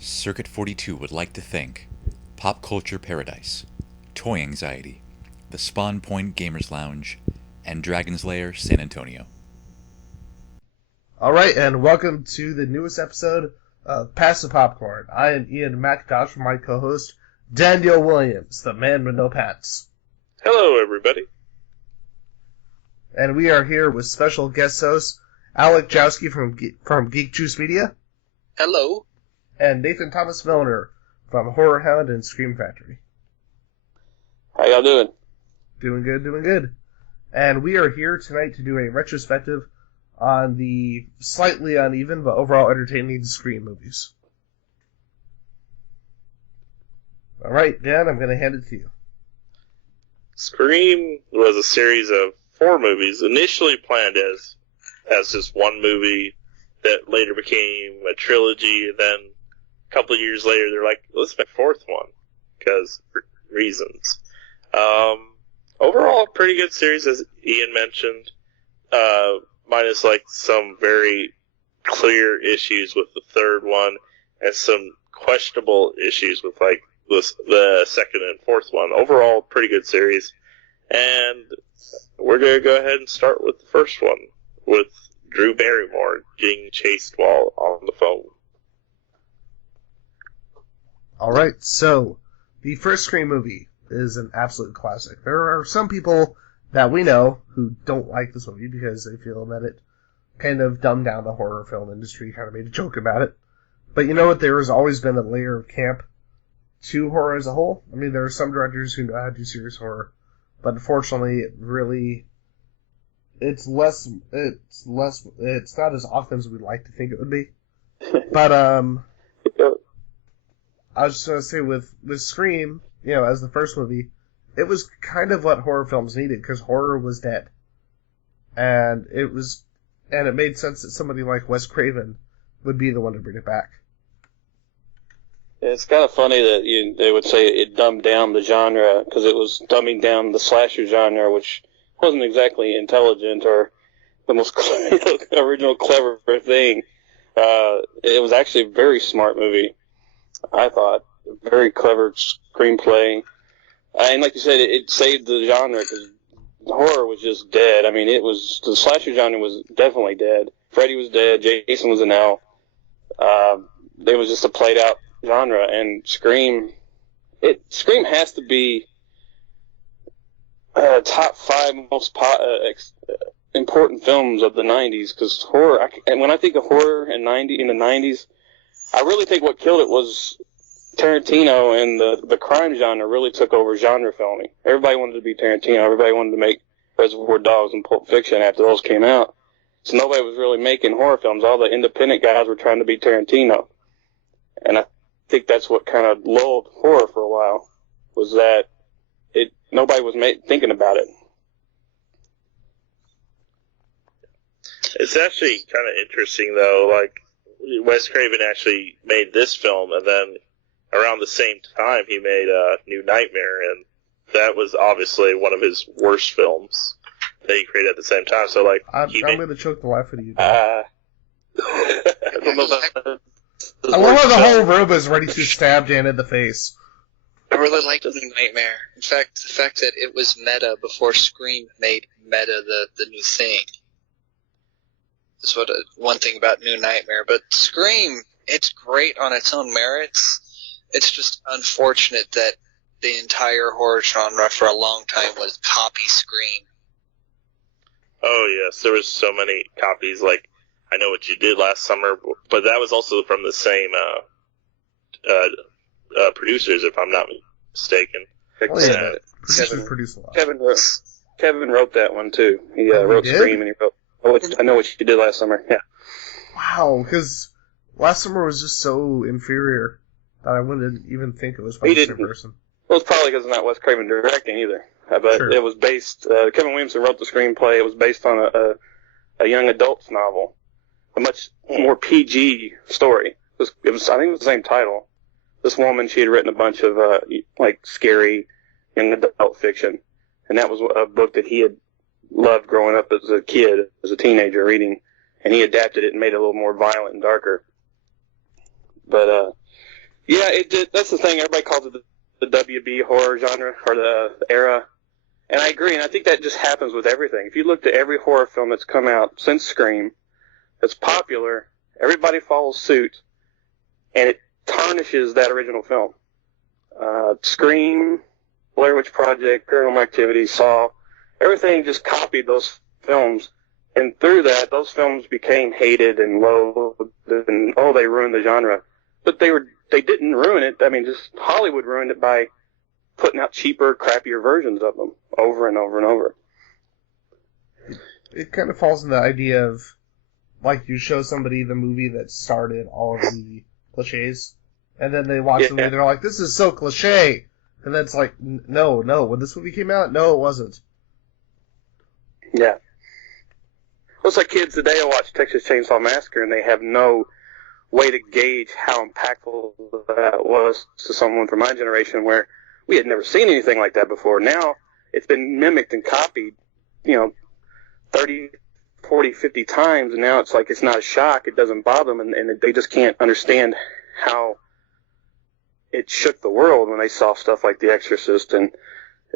Circuit 42 would like to thank Pop Culture Paradise, Toy Anxiety, the Spawn Point Gamers Lounge, and Dragon's Lair San Antonio. Alright, and welcome to the newest episode of Pass the Popcorn. I am Ian McIntosh with my co-host, Daniel Williams, the man with no pants. Hello, everybody. And we are here with special guest host, Alec Jowski from Geek Juice Media. Hello. And Nathan Thomas Milliner from HorrorHound and Scream Factory. How y'all doing? Doing good, doing good. And we are here tonight to do a retrospective on the slightly uneven but overall entertaining Scream movies. Alright, Dan, I'm going to hand it to you. Scream was a series of 4 movies, initially planned as just one movie that later became a trilogy, and then a couple of years later they're like, let's make a 4th one, because reasons. Overall, pretty good series, as Ian mentioned, minus like some very clear issues with the 3rd one, and some questionable issues with like the 2nd and 4th one. Overall, pretty good series. And we're going to go ahead and start with the first one, with Drew Barrymore getting chased while on the phone. Alright, so the first Scream movie is an absolute classic. There are some people that we know who don't like this movie because they feel that it kind of dumbed down the horror film industry, kind of made a joke about it. But you know what? There has always been a layer of camp to horror as a whole. I mean, there are some directors who know how to do serious horror, but unfortunately, it's not as often as we'd like to think it would be. But, I was just going to say, with Scream, you know, as the first movie, it was kind of what horror films needed, because horror was dead. And it made sense that somebody like Wes Craven would be the one to bring it back. It's kind of funny that they would say it dumbed down the genre, because it was dumbing down the slasher genre, which wasn't exactly intelligent or the most original clever thing. It was actually a very smart movie, I thought. Very clever screenplay. And like you said, it saved the genre, because horror was just dead. I mean, the slasher genre was definitely dead. Freddy was dead, Jason was an L. It was just a played out genre, and Scream has to be top 5 most important films of the 90s, because horror, and when I think of horror in the 90s, I really think what killed it was Tarantino, and the crime genre really took over genre filming. Everybody wanted to be Tarantino. Everybody wanted to make Reservoir Dogs and Pulp Fiction after those came out. So nobody was really making horror films. All the independent guys were trying to be Tarantino. And I think that's what kind of lulled horror for a while, was that nobody was thinking about it. It's actually kind of interesting, though. Like, Wes Craven actually made this film, and then around the same time he made New Nightmare, and that was obviously one of his worst films that he created at the same time. So, like, I'm going to choke the life out of you. I don't know about I love how the whole room is ready to stab Dan in the face. I really liked New Nightmare. In fact, the fact that it was meta before Scream made meta the new thing. That's one thing about New Nightmare. But Scream, it's great on its own merits. It's just unfortunate that the entire horror genre for a long time was copy Scream. Oh, yes. There was so many copies, like I Know What You Did Last Summer, but that was also from the same producers, if I'm not mistaken. Oh, yeah. Producers produce a lot. Kevin wrote that one, too. He wrote Scream, and he wrote I Know What You Did Last Summer. Yeah. Wow, because Last Summer was just so inferior that I wouldn't even think it was by the same person. Well, it's probably because it's not Wes Craven directing either. But sure. It was based, Kevin Williamson wrote the screenplay. It was based on a young adult's novel. A much more PG story. I think it was the same title. This woman, she had written a bunch of, like, scary young adult fiction. And that was a book that he had loved growing up as a kid, as a teenager, reading. And he adapted it and made it a little more violent and darker. But yeah, it did. That's the thing. Everybody calls it the WB horror genre or the era, and I agree. And I think that just happens with everything. If you looked at every horror film that's come out since Scream, that's popular, everybody follows suit, and it tarnishes that original film. Scream, Blair Witch Project, Paranormal Activity, Saw, everything just copied those films, and through that, those films became hated and loathed, and they ruined the genre. But they didn't ruin it. I mean, just Hollywood ruined it by putting out cheaper, crappier versions of them over and over and over. It kind of falls in the idea of, like, you show somebody the movie that started all of the cliches, and then they watch the movie and they're like, this is so cliche! And then it's like, no, when this movie came out, no, it wasn't. Yeah. Well, it's like kids today will watch Texas Chainsaw Massacre, and they have no way to gauge how impactful that was to someone from my generation, where we had never seen anything like that before. Now, it's been mimicked and copied, 30, 40, 50 times, and now it's like it's not a shock, it doesn't bother them, and they just can't understand how it shook the world when they saw stuff like The Exorcist, and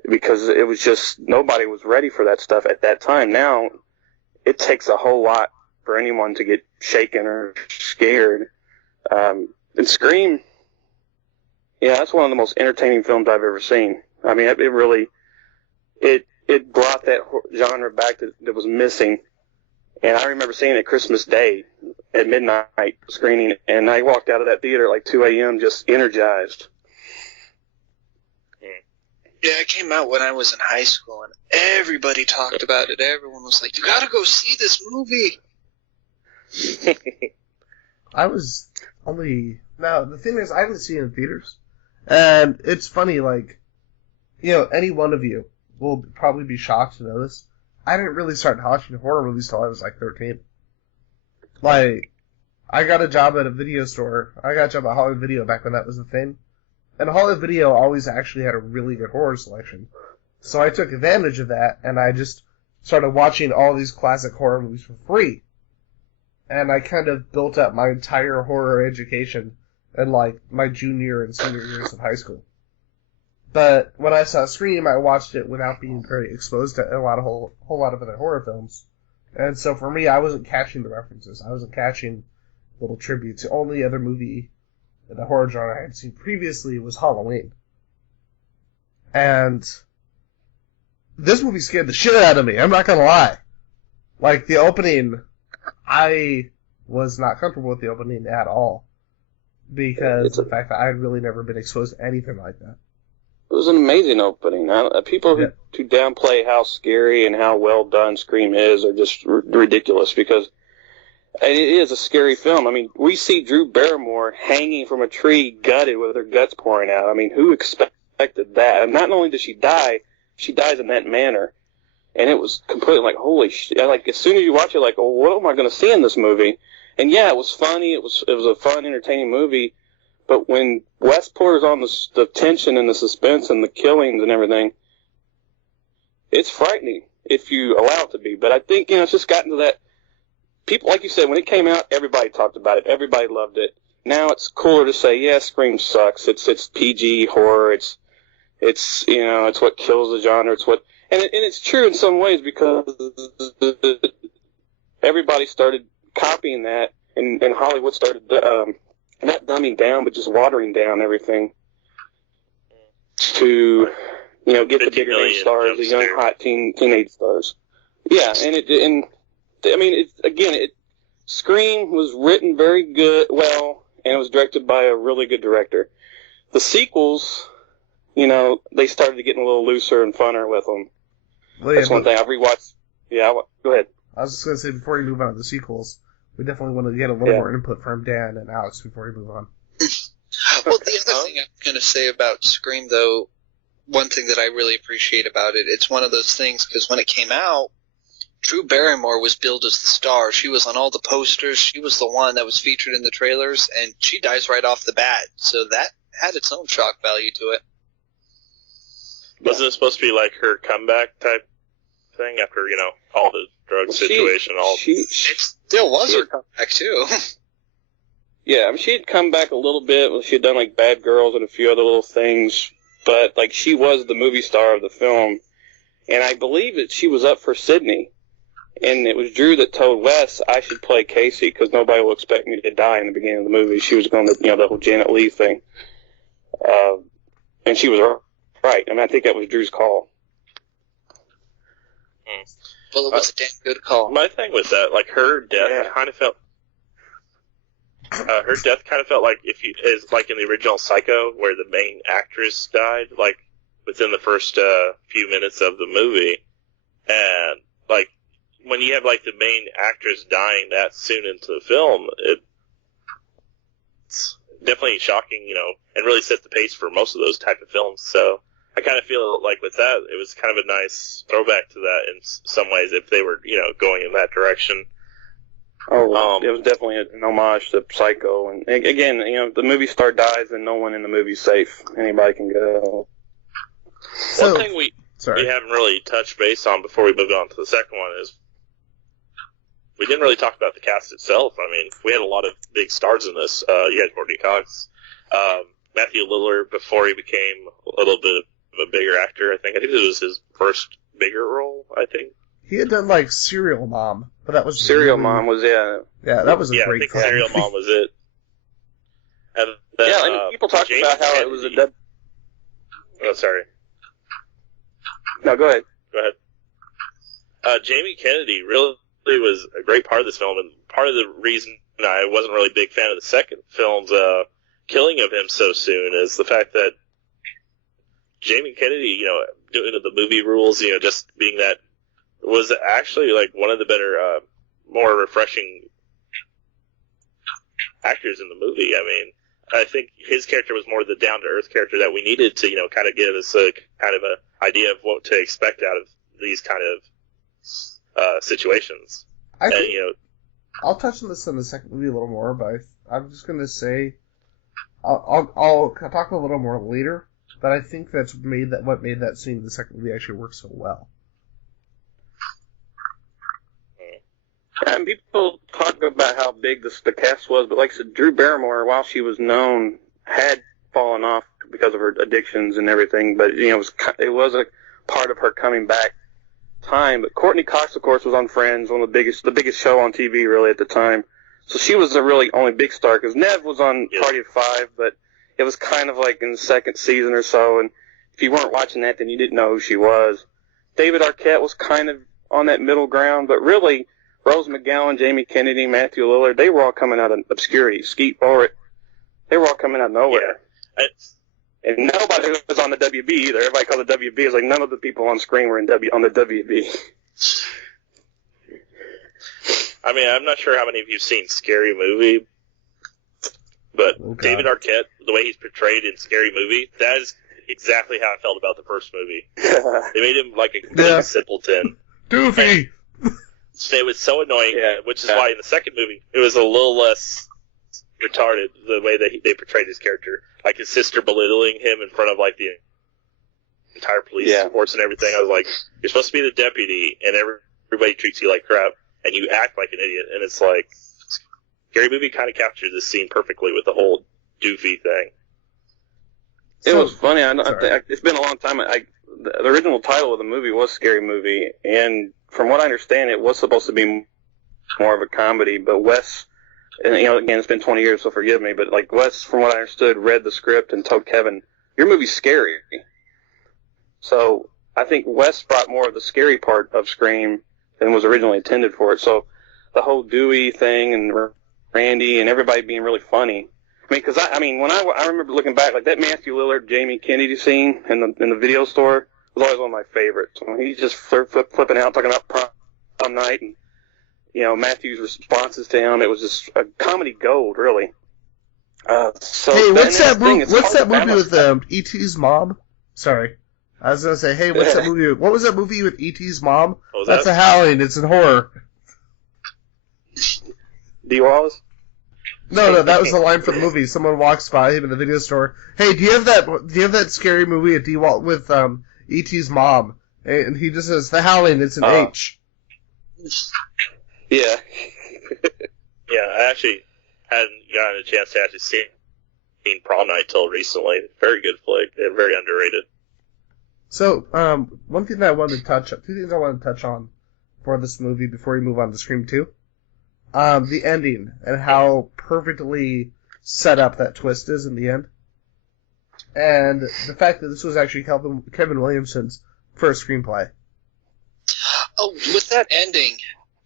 because it was just, nobody was ready for that stuff at that time. Now, it takes a whole lot for anyone to get shaken or scared. And Scream, that's one of the most entertaining films I've ever seen. I mean, it really, it brought that genre back that was missing. And I remember seeing it Christmas Day at midnight screening, and I walked out of that theater at like 2 a.m. just energized. Yeah, it came out when I was in high school, and everybody talked about it. Everyone was like, you gotta go see this movie. I was now, the thing is, I didn't see it in theaters. And it's funny, like, any one of you will probably be shocked to know this. I didn't really start watching horror movies till I was like 13. Like, I got a job at a video store. I got a job at Hollywood Video back when that was a thing. And Hollywood Video always actually had a really good horror selection. So I took advantage of that, and I just started watching all these classic horror movies for free. And I kind of built up my entire horror education in, like, my junior and senior years of high school. But when I saw Scream, I watched it without being very exposed to a whole lot of other horror films. And so for me, I wasn't catching the references. I wasn't catching little tributes. The only other movie in the horror genre I had seen previously was Halloween. And this movie scared the shit out of me, I'm not gonna lie. Like, the opening, I was not comfortable with the opening at all. Because of the fact that I had really never been exposed to anything like that. It was an amazing opening. People who downplay how scary and how well done Scream is are just ridiculous, because it is a scary film. I mean, we see Drew Barrymore hanging from a tree, gutted with her guts pouring out. I mean, who expected that? And not only does she die, she dies in that manner. And it was completely like, holy shit. Like, as soon as you watch it, like, oh, what am I going to see in this movie? And yeah, it was funny. It was a fun, entertaining movie. But when Wes pours on the tension and the suspense and the killings and everything, it's frightening if you allow it to be. But I think, it's just gotten to that. People, like you said, when it came out, everybody talked about it. Everybody loved it. Now it's cooler to say, yeah, Scream sucks. It's PG horror. It's what kills the genre. And it's true in some ways, because everybody started copying that, and Hollywood started not dumbing down, but just watering down everything to, get the bigger name stars, the young hot teenage stars. Yeah, Scream was written very well, and it was directed by a really good director. The sequels, they started getting a little looser and funner with them. Well, that's one thing I've rewatched. Yeah, go ahead. I was just going to say, before you move on to the sequels, we definitely want to get a little more input from Dan and Alex before we move on. Well, the other thing I'm going to say about Scream, though, one thing that I really appreciate about it, it's one of those things, because when it came out, Drew Barrymore was billed as the star. She was on all the posters. She was the one that was featured in the trailers, and she dies right off the bat. So that had its own shock value to it. Wasn't it supposed to be like her comeback type thing after, all the drug situation? It still was her comeback, too. Yeah, I mean, she had come back a little bit. She had done, like, Bad Girls and a few other little things. But, like, she was the movie star of the film. And I believe that she was up for Sydney. And it was Drew that told Wes I should play Casey because nobody will expect me to die in the beginning of the movie. She was going to, the whole Janet Leigh thing. And she was right. I mean, I think that was Drew's call. Well, it was a damn good call. My thing was that, like, her death kind of felt... her death kind of felt like like in the original Psycho, where the main actress died, like, within the first few minutes of the movie. And, like, when you have, like, the main actress dying that soon into the film, it's definitely shocking, and really set the pace for most of those type of films. So I kind of feel like with that, it was kind of a nice throwback to that in some ways, if they were, going in that direction. Oh, it was definitely an homage to Psycho. And again, the movie star dies and no one in the movie's safe. Anybody can go. One thing we haven't really touched base on before we move on to the second one is we didn't really talk about the cast itself. I mean, we had a lot of big stars in this. You had Courtney Cox, Matthew Lillard before he became a little bit of a bigger actor. I think it was his first bigger role, I think. He had done, like, Serial Mom, but that was... Serial Mom was, Yeah, that was a great I think film. Serial Mom was it. And then, and people talked about how it was a... Oh, sorry. No, go ahead. Go ahead. Jamie Kennedy really was a great part of this film, and part of the reason I wasn't really a big fan of the second film's killing of him so soon is the fact that Jamie Kennedy, doing the movie rules, just being that, was actually, like, one of the better, more refreshing actors in the movie. I mean, I think his character was more the down-to-earth character that we needed to, kind of give us a kind of a idea of what to expect out of these kind of situations. I'll touch on this in the second movie a little more, but I'm just going to say, I'll talk a little more later, but I think that's what made that scene in the second movie actually work so well. And people talk about how big the cast was, but like I said, Drew Barrymore, while she was known, had fallen off because of her addictions and everything. But it was a part of her coming back time. But Courtney Cox, of course, was on Friends, one of the biggest show on TV really at the time. So she was the really only big star because Nev was on Party of Five, but it was kind of like in the second season or so. And if you weren't watching that, then you didn't know who she was. David Arquette was kind of on that middle ground, but really. Rose McGowan, Jamie Kennedy, Matthew Lillard, they were all coming out of obscurity. Skeet Ulrich, they were all coming out of nowhere. Yeah. And nobody was on the WB either. Everybody called it WB. It's like none of the people on screen were on the WB. I mean, I'm not sure how many of you have seen Scary Movie, but David Arquette, the way he's portrayed in Scary Movie, that is exactly how I felt about the first movie. They made him like a complete simpleton. Doofy! It was so annoying, which is why in the second movie it was a little less retarded the way that they portrayed his character. Like his sister belittling him in front of like the entire police force and everything. I was like, you're supposed to be the deputy, and everybody treats you like crap, and you act like an idiot. And it's like, Scary Movie kind of captured this scene perfectly with the whole doofy thing. It was funny. It's been a long time. The original title of the movie was Scary Movie, and from what I understand, it was supposed to be more of a comedy, but Wes, and again, it's been 20 years, so forgive me, but like Wes, from what I understood, read the script and told Kevin, your movie's scary. So I think Wes brought more of the scary part of Scream than was originally intended for it. So the whole Dewey thing and Randy and everybody being really funny. I mean, because when I remember looking back, like that Matthew Lillard, Jamie Kennedy scene in the video store was always one of my favorites. When he's just flipping out, talking about prom night, and Matthew's responses to him. It was just a comedy gold, really. So hey, what's that movie with E.T.'s mom? Sorry, I was gonna say, hey, what's that movie? What was that movie with E.T.'s mom? That's a Howling. It's in horror. D. Wallace. No, that was the line for the movie. Someone walks by him in the video store. Hey, do you have that scary movie at D-Walt with E.T.'s mom? And he just says, The Howling, it's an H. Yeah. Yeah, I actually hadn't gotten a chance to actually see Prom Night till recently. Very good flick. And very underrated. So, one thing that I wanted to two things I wanted to touch on for this movie before we move on to Scream 2. The ending and how perfectly set up that twist is in the end. And the fact that this was actually Kevin Williamson's first screenplay. Oh, with that ending,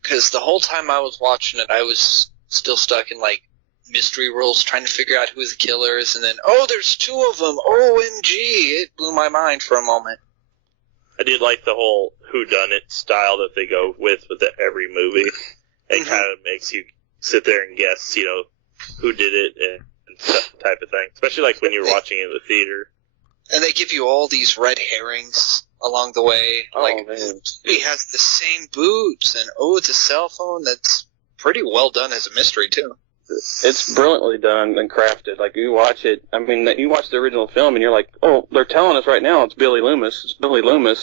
because the whole time I was watching it, I was still stuck in, like, mystery rules, trying to figure out who the killer is, and then, oh, there's two of them, OMG! It blew my mind for a moment. I did like the whole whodunit style that they go with every movie. It kind of makes you sit there and guess, who did it and stuff, type of thing. Especially like when you're watching it in the theater. And they give you all these red herrings along the way. Oh, like, man. he has the same boots, and it's a cell phone. That's pretty well done as a mystery, too. It's brilliantly done and crafted. Like, you watch it, I mean, you watch the original film and you're like, oh, they're telling us right now it's Billy Loomis.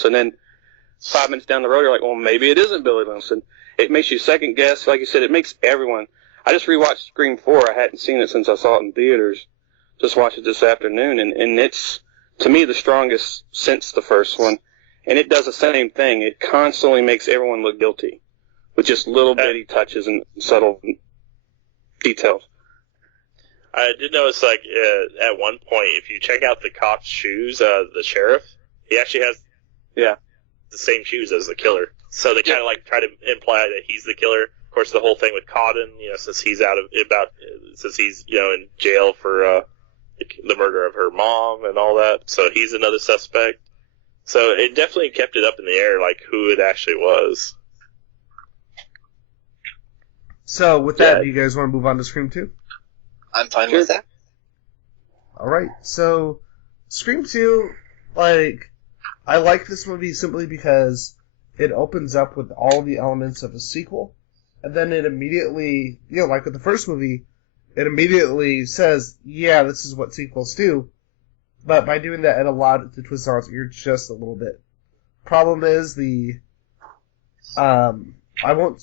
And then 5 minutes down the road, you're like, well, maybe it isn't Billy Loomis. And it makes you second guess. Like you said, it makes everyone. I just rewatched Scream 4. I hadn't seen it since I saw it in theaters. Just watched it this afternoon. And it's, to me, the strongest since the first one. And it does the same thing. It constantly makes everyone look guilty with just little bitty touches and subtle details. I did notice, like, at one point, if you check out the cop's shoes, the sheriff, he actually has the same shoes as the killer. So they kind of, like, try to imply that he's the killer. Of course, the whole thing with Cotton, since he's in jail for the murder of her mom and all that, so he's another suspect. So it definitely kept it up in the air, like, who it actually was. So, with that, do you guys want to move on to Scream 2? I'm fine with that. Alright, so, Scream 2, I like this movie simply because it opens up with all the elements of a sequel, and then it immediately, like with the first movie, it immediately says, yeah, this is what sequels do, but by doing that, it allowed it to twist our ear just a little bit. Problem is, I won't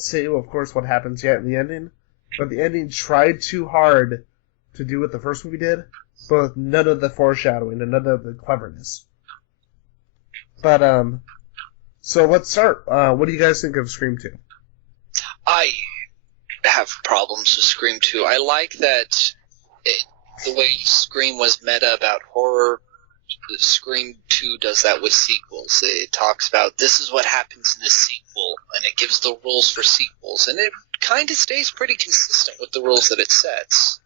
say, of course, what happens yet in the ending, but the ending tried too hard to do what the first movie did, but with none of the foreshadowing and none of the cleverness. But, so let's start. What do you guys think of Scream 2? I have problems with Scream 2. I like that the way Scream was meta about horror, Scream 2 does that with sequels. It talks about this is what happens in a sequel, and it gives the rules for sequels, and it kind of stays pretty consistent with the rules that it sets.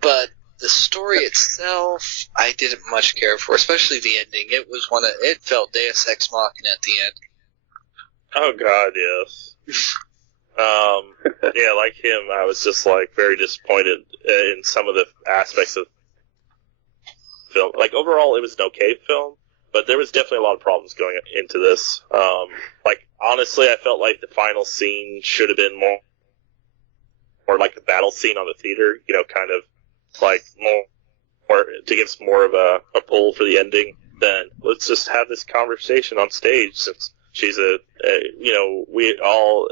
But the story itself, I didn't much care for, especially the ending. It felt Deus Ex Machina at the end. Oh God, yes. Yeah, like him, I was just like very disappointed in some of the aspects of film. Like overall, it was an okay film, but there was definitely a lot of problems going into this. Like honestly, I felt like the final scene should have been more like the battle scene on the theater. Kind of like more to give us more of a pull for the ending. Then let's just have this conversation on stage since she's we all.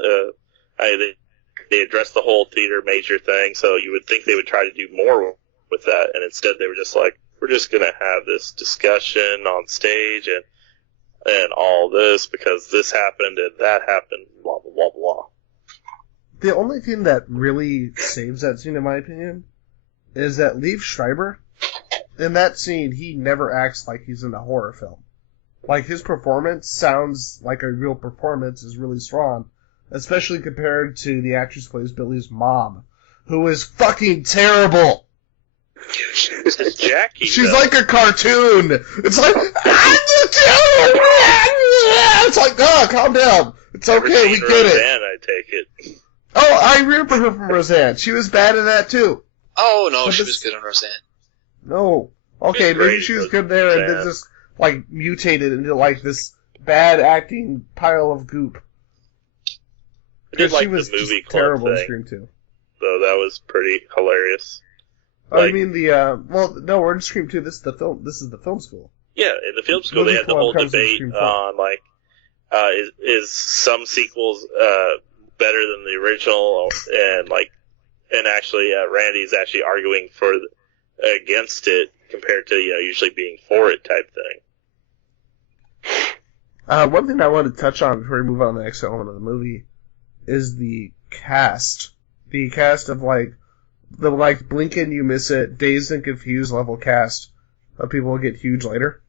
They addressed the whole theater major thing, so you would think they would try to do more with that, and instead they were just like, we're just going to have this discussion on stage and all this because this happened and that happened, blah, blah, blah, blah. The only thing that really saves that scene, in my opinion, is that Liev Schreiber, in that scene, he never acts like he's in a horror film. Like, his performance sounds like a real performance, is really strong, especially compared to the actress who plays Billy's mom, who is fucking terrible. It's Jackie. She's like a cartoon. It's like, I'm the killer. It's like, calm down. It's okay, we get Roseanne, it. I take it. Oh, I remember her from Roseanne. She was bad in that too. Oh no, she was good on Roseanne. No, okay, maybe she was good there, and then just like mutated into like this bad acting pile of goop. I did like she was the movie just club terrible thing, in Scream 2. so that was pretty hilarious. Oh, you mean no, we're in Scream 2. This is the film school. Yeah, in the film school they had the whole debate on like, is some sequels better than the original, and like And actually, Randy's actually arguing against it compared to usually being for it type thing. One thing I wanted to touch on before we move on to the next element of the movie is the cast. The cast of the blink and you miss it, dazed and confused level cast of people who get huge later.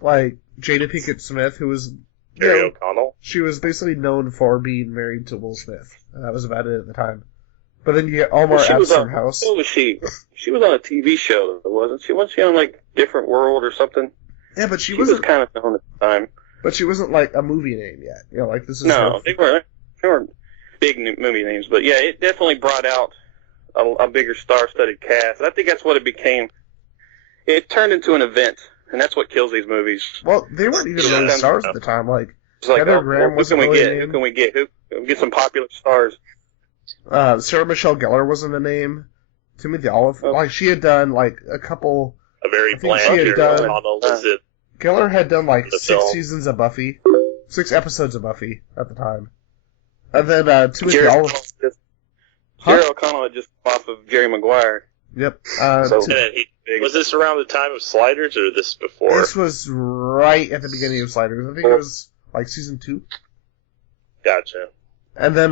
Like Jada Pinkett Smith, who was Jerry O'Connell. She was basically known for being married to Will Smith. And that was about it at the time. But then you get Omar Epps House. What was she? She was on a TV show, wasn't she? Wasn't she on Different World or something? Yeah, but she was kind of known at the time. But she wasn't a movie name yet. This is they weren't big movie names. But yeah, it definitely brought out a bigger star-studded cast. I think that's what it became. It turned into an event, and that's what kills these movies. Well, they weren't even really stars at the time. Heather Graham who can we get? Who can we get some popular stars? Sarah Michelle Gellar wasn't a name. Timothy Oliphant, she had done a couple. A very bland Jerry O'Connell was it. Gellar had done 6 seasons of Buffy, 6 episodes of Buffy at the time, and then Timothy Oliphant. Jerry O'Connell had just come off of Jerry Maguire. Yep. Was this around the time of Sliders or this before? This was right at the beginning of Sliders. I think it was season 2. Gotcha. And then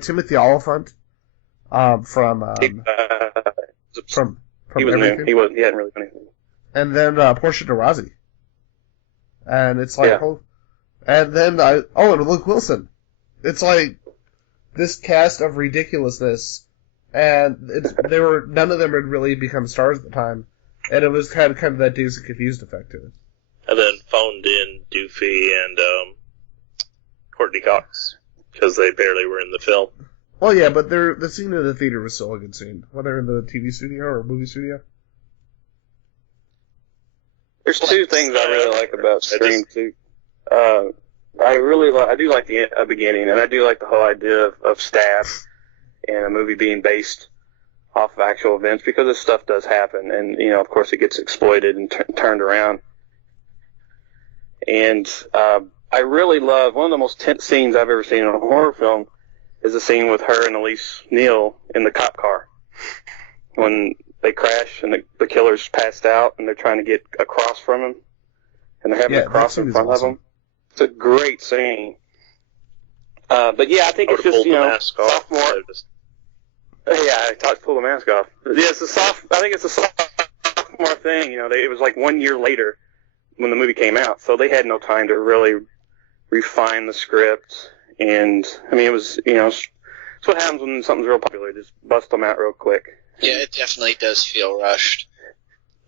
Timothy Oliphant from he was new. He hadn't really done anything. And then Portia de Rossi. And it's and then and Luke Wilson. It's this cast of ridiculousness, and none of them had really become stars at the time, and it was kind of that Dazed and Confused effect to it. And then phoned in Doofy and Courtney Cox because they barely were in the film. Well, yeah, but the scene in the theater was still a good scene, whether in the TV studio or movie studio. There's 2 things I really like about Scream 2. I do like the beginning, and I do like the whole idea of staff and a movie being based off of actual events, because this stuff does happen, and of course it gets exploited and turned around. And I really love one of the most tense scenes I've ever seen in a horror film is the scene with her and Elise Neal in the cop car when they crash and the killer's passed out and they're trying to get across from him and they're having to cross in front of him. It's a great scene. But yeah, I think it's just sophomore. I thought pull the mask off. Yeah, I think it's a sophomore thing. It was 1 year later when the movie came out, so they had no time to really refine the script. And it was it's what happens when something's real popular. Just bust them out real quick. Yeah, it definitely does feel rushed.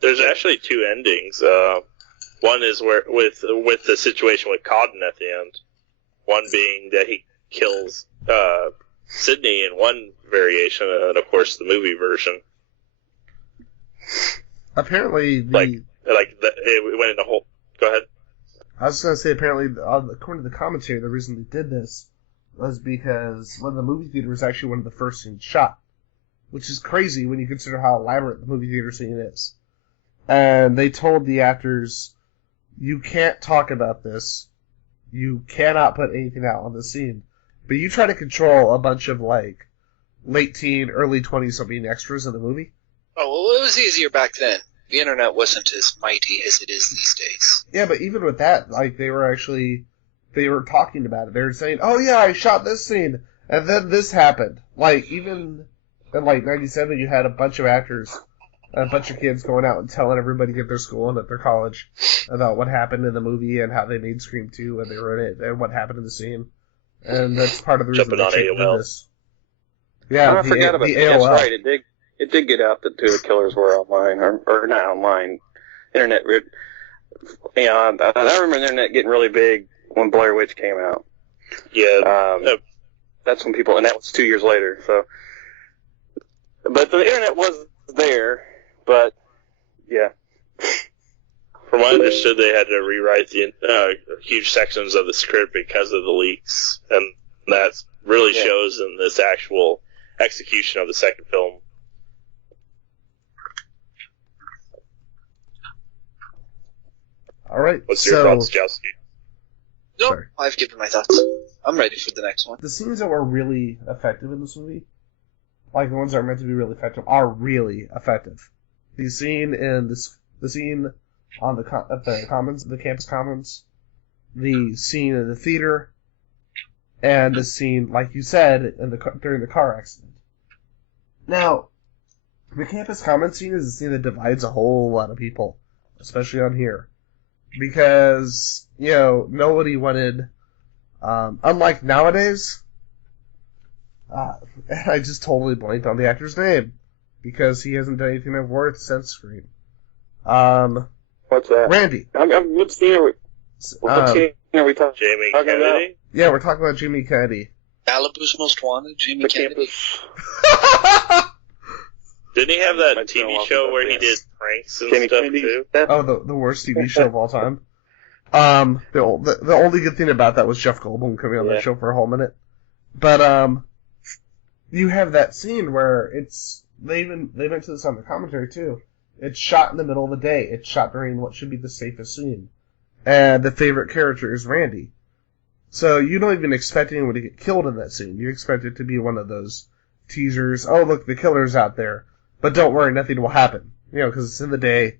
There's actually 2 endings. One is where with the situation with Codden at the end. One being that he kills Sydney in one variation, and of course the movie version. Apparently, it went in a whole. Go ahead. I was going to say, apparently, according to the commentary, the reason they did this was because when the movie theater was actually one of the first scenes shot, which is crazy when you consider how elaborate the movie theater scene is. And they told the actors, you can't talk about this. You cannot put anything out on this scene. But you try to control a bunch of, late teen, early 20-something extras in the movie. Oh, well, it was easier back then. The internet wasn't as mighty as it is these days. Yeah, but even with that, they were talking about it. They were saying, oh yeah, I shot this scene, and then this happened. Even in 97, you had a bunch of actors, a bunch of kids going out and telling everybody at their school and at their college about what happened in the movie and how they made Scream 2 and they were in it and what happened in the scene. And that's part of the reason they did this. Yeah, I forgot about that. That's right. It did get out that 2 of the killers were online, or not online, internet. I remember the internet getting really big when Blair Witch came out. Yeah. That's when people, and that was 2 years later. So, but the internet was there, but yeah. From what I understood, they had to rewrite the huge sections of the script because of the leaks, and that really shows in this actual execution of the second film. All right. What's your thoughts, Jowski? Nope, I've given my thoughts. I'm ready for the next one. The scenes that were really effective in this movie, like the ones that are meant to be really effective, are really effective. The scene on at the commons, the campus commons, the scene in the theater, and the scene, like you said, during the car accident. Now, the campus commons scene is a scene that divides a whole lot of people, especially on here, because nobody wanted, unlike nowadays. I just totally blanked on the actor's name because he hasn't done anything of worth since Scream. What's that? Randy. What scene are we talking? Jamie Kennedy? Yeah, we're talking about Jamie Kennedy. Malibu's Most Wanted, Jamie Kennedy. Didn't he have that TV show where he did pranks and stuff too? Oh, the worst TV show of all time. The only good thing about that was Jeff Goldblum coming on that show for a whole minute. But you have that scene where they mentioned this on the commentary too. It's shot in the middle of the day. It's shot during what should be the safest scene, and the favorite character is Randy. So you don't even expect anyone to get killed in that scene. You expect it to be one of those teasers. Oh, look, the killer's out there. But don't worry, nothing will happen. Because it's in the day,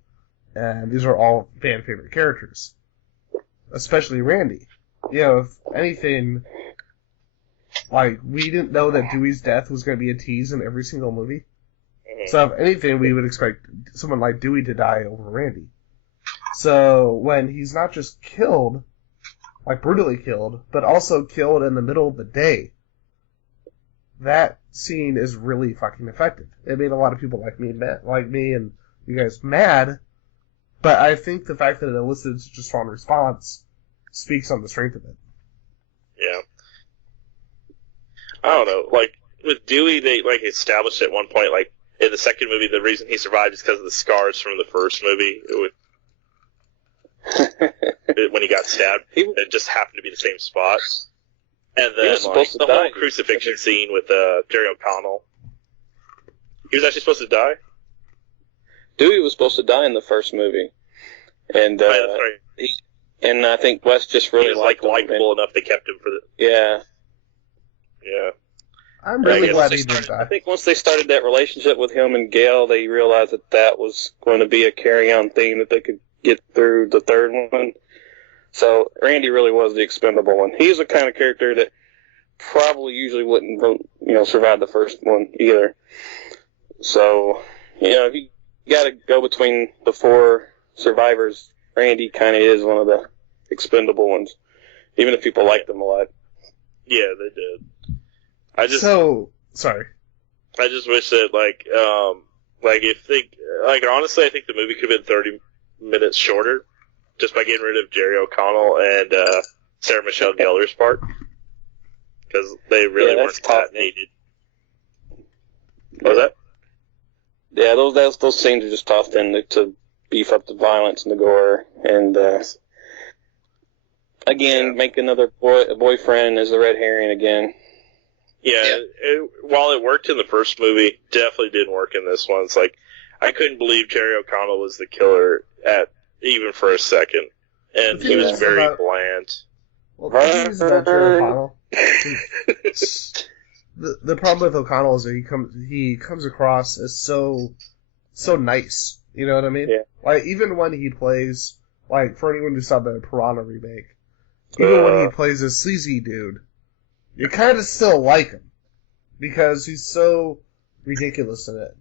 and these are all fan favorite characters. Especially Randy. If anything, like, we didn't know that Dewey's death was going to be a tease in every single movie. So if anything, we would expect someone like Dewey to die over Randy. So when he's not just killed, like brutally killed, but also killed in the middle of the day, that scene is really fucking effective. It made a lot of people like me and you guys mad, but I think the fact that it elicited such a strong response speaks on the strength of it. Yeah. I don't know, like, with Dewey, they, like, established at one point, like, in the second movie, the reason he survived is because of the scars from the first movie. When he got stabbed, it just happened to be the same spot. And then the whole crucifixion scene with Jerry O'Connell. He was actually supposed to die? Dewey was supposed to die in the first movie. And and I think Wes just really liked him. Likable enough they kept him for the... Yeah. Yeah. I'm really glad he did that. I think once they started that relationship with him and Gail, they realized that was going to be a carry-on theme that they could get through the third one. So Randy really was the expendable one. He's the kind of character that probably usually wouldn't, survive the first one either. So, if you got to go between the four survivors, Randy kind of is one of the expendable ones, even if people liked him a lot. Yeah, they did. Sorry. I just wish that, honestly, I think the movie could have been 30 minutes shorter, just by getting rid of Jerry O'Connell and Sarah Michelle Gellar's part, because they really weren't that needed. What was that? Yeah, those scenes are just tossed in to beef up the violence and the gore, and make another boyfriend as the red herring again. Yeah, while it worked in the first movie, definitely didn't work in this one. It's like, I couldn't believe Jerry O'Connell was the killer even for a second. And he was very bland. Well, the thing is about Jerry O'Connell, the problem with O'Connell is that he comes across as so nice. You know what I mean? Yeah. Like, even when he plays, like, for anyone who saw the Piranha remake, even when he plays a sleazy dude, you kind of still like him, because he's so ridiculous in it.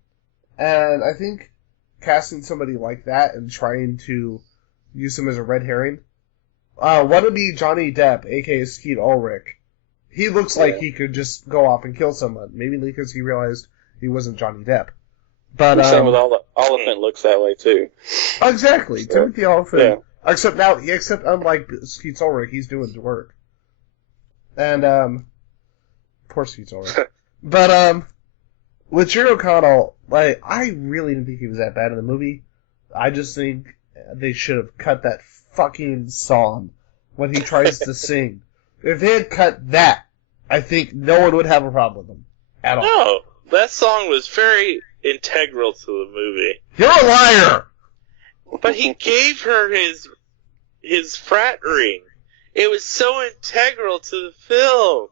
And I think casting somebody like that and trying to use him as a red herring, wannabe Johnny Depp, aka Skeet Ulrich, he looks like he could just go off and kill someone, maybe because he realized he wasn't Johnny Depp. But same with Oliphant looks that way too. Exactly, Timothy Oliphant. Yeah. Except unlike Skeet Ulrich, he's doing the work. And, poor Skeet Ulrich. But, with Jerry O'Connell, like, I really didn't think he was that bad in the movie. I just think they should have cut that fucking song when he tries to sing. If they had cut that, I think no one would have a problem with him. At all. No, that song was very integral to the movie. You're a liar! But he gave her his frat ring. It was so integral to the film.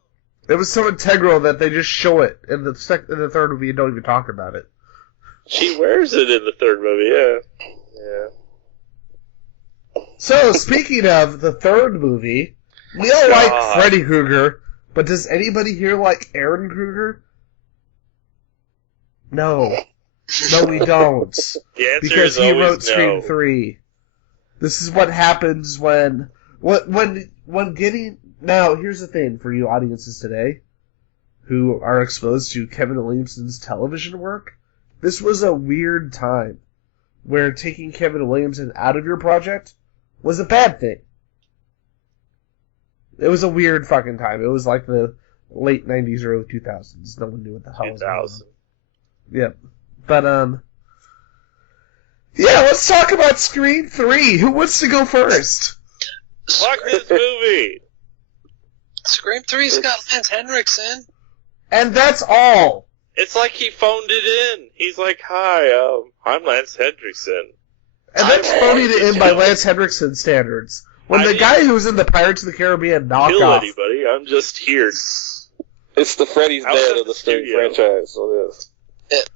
It was so integral that they just show it in the third movie and don't even talk about it. She wears it in the third movie, yeah. So, speaking of the third movie, we all like Freddy Krueger, but does anybody here like Aaron Krueger? No. No, we don't. The answer because is he always wrote Scream no. 3. This is what happens when getting... Now, here's the thing for you audiences today who are exposed to Kevin Williamson's television work. This was a weird time where taking Kevin Williamson out of your project was a bad thing. It was a weird fucking time. It was like the late 90s, early 2000s. No one knew what the hell was going on. Yep. But, yeah, let's talk about Scream 3. Who wants to go first? Fuck this movie! Scream 3's got Lance Henriksen. And that's all. It's like he phoned it in. He's like, hi, I'm Lance Henriksen. And that's phoning it in by Lance Henriksen standards. When the guy who was in the Pirates of the Caribbean knockoff... Kill anybody, I'm just here. It's the Freddy's Dead of the Scream franchise, so it is.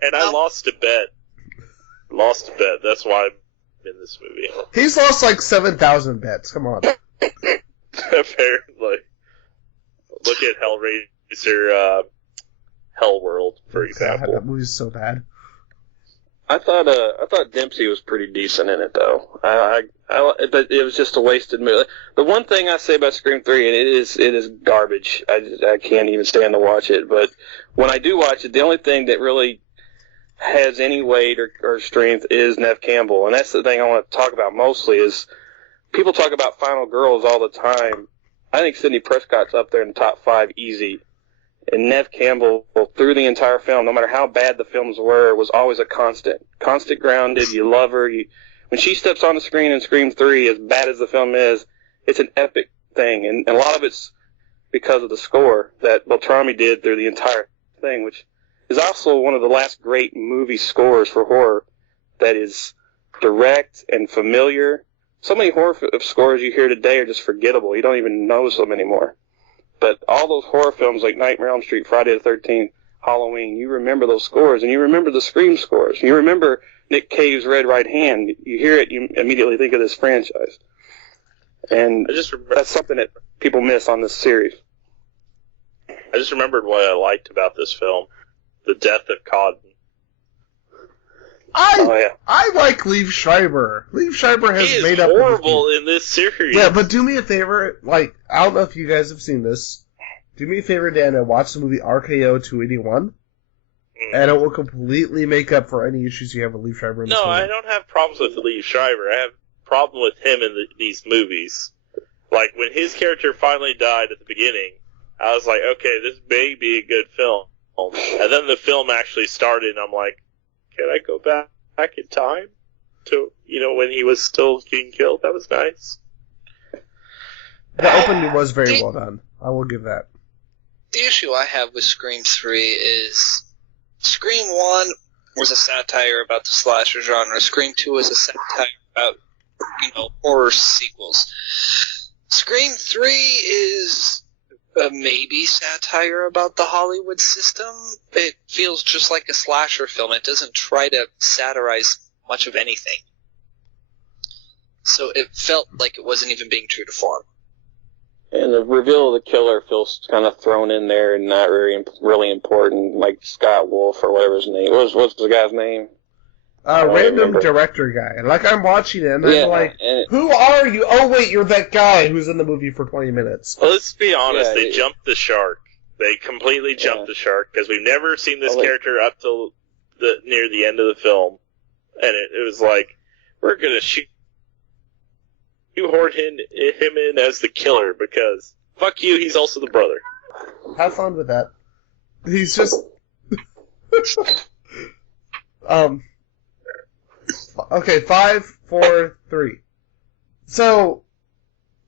And I lost a bet. That's why I'm in this movie. He's lost like 7,000 bets. Come on. Apparently. Look at Hellraiser, Hellworld, for example. God, that movie's so bad. I thought Dempsey was pretty decent in it, though. But it was just a wasted movie. The one thing I say about Scream 3, and it is garbage. I can't even stand to watch it. But when I do watch it, the only thing that really has any weight or strength is Neve Campbell, and that's the thing I want to talk about mostly. Is people talk about Final Girls all the time. I think Sidney Prescott's up there in the top 5 easy. And Neve Campbell, through the entire film, no matter how bad the films were, was always a constant grounded. You love her. When she steps on the screen in Scream 3, as bad as the film is, it's an epic thing. And a lot of it's because of the score that Beltrami did through the entire thing, which is also one of the last great movie scores for horror that is direct and familiar. So many horror scores you hear today are just forgettable. You don't even notice them anymore. But all those horror films like Nightmare on Elm Street, Friday the 13th, Halloween, you remember those scores, and you remember the Scream scores. You remember Nick Cave's Red Right Hand. You hear it, you immediately think of this franchise. And that's something that people miss on this series. I just remembered what I liked about this film. The death of Codden. I like Liev Schreiber. Liev Schreiber has made up. He is horrible in this series. Yeah, but do me a favor. Like, I don't know if you guys have seen this. Do me a favor, Dan, and watch the movie RKO 281. And it will completely make up for any issues you have with Liev Schreiber in this movie. No, I don't have problems with Liev Schreiber. I have a problem with him in these movies. Like, when his character finally died at the beginning, I was like, okay, this may be a good film. And then the film actually started, and I'm like, can I go back in time to, when he was still being killed? That was nice. The opening was very well done. I will give that. The issue I have with Scream 3 is Scream 1 was a satire about the slasher genre. Scream 2 is a satire about, horror sequels. Scream 3 is a maybe satire about the Hollywood system. It feels just like a slasher film. It doesn't try to satirize much of anything. So it felt like it wasn't even being true to form. And the reveal of the killer feels kind of thrown in there and not really important, like Scott Wolf or whatever his name was. What's the guy's name? Random director guy. Like, I'm watching it, and I'm like, who are you? Oh, wait, you're that guy who's in the movie for 20 minutes. Well, let's be honest, they jumped the shark. They completely jumped the shark, because we've never seen this character up till near the end of the film. And it was like, we're going to shoehorn him in as the killer, because fuck you, he's also the brother. Have fun with that. He's just... Okay, 5, 4, 3. So,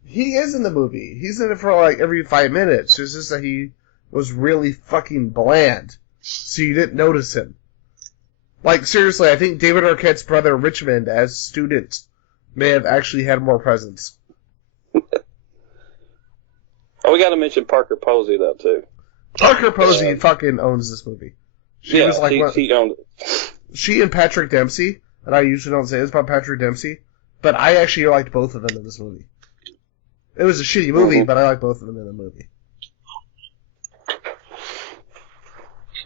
he is in the movie. He's in it for like every 5 minutes. It's just that he was really fucking bland. So you didn't notice him. Like, seriously, I think David Arquette's brother Richmond, as student, may have actually had more presence. Oh, we gotta mention Parker Posey, though, too. Parker Posey fucking owns this movie. She was like she owned it. She and Patrick Dempsey, and I usually don't say this about Patrick Dempsey, but I actually liked both of them in this movie. It was a shitty movie, but I liked both of them in the movie.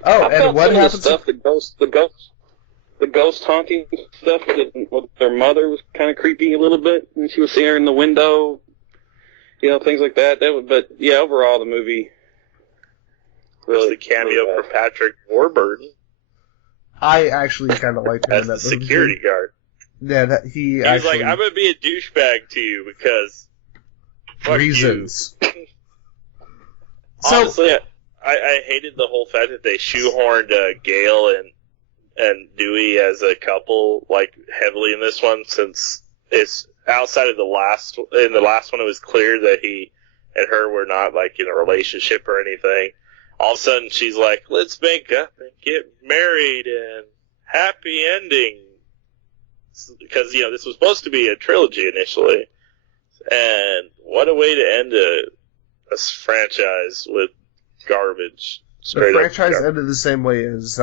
Oh, and what happens? The ghost haunting stuff with their mother was kind of creepy a little bit, and she was seeing her in the window, things like that. But overall the movie. Really, the cameo for Patrick Warburton. I actually kind of liked him as the security guard. Yeah, he was like, I'm gonna be a douchebag to you because reasons. Honestly, I hated the whole fact that they shoehorned Gale and Dewey as a couple heavily in this one, since it's outside of the last. In the last one, it was clear that he and her were not in a relationship or anything. All of a sudden, she's like, "Let's make up and get married and happy ending." Because this was supposed to be a trilogy initially, and what a way to end a franchise with garbage. The franchise ended the same way as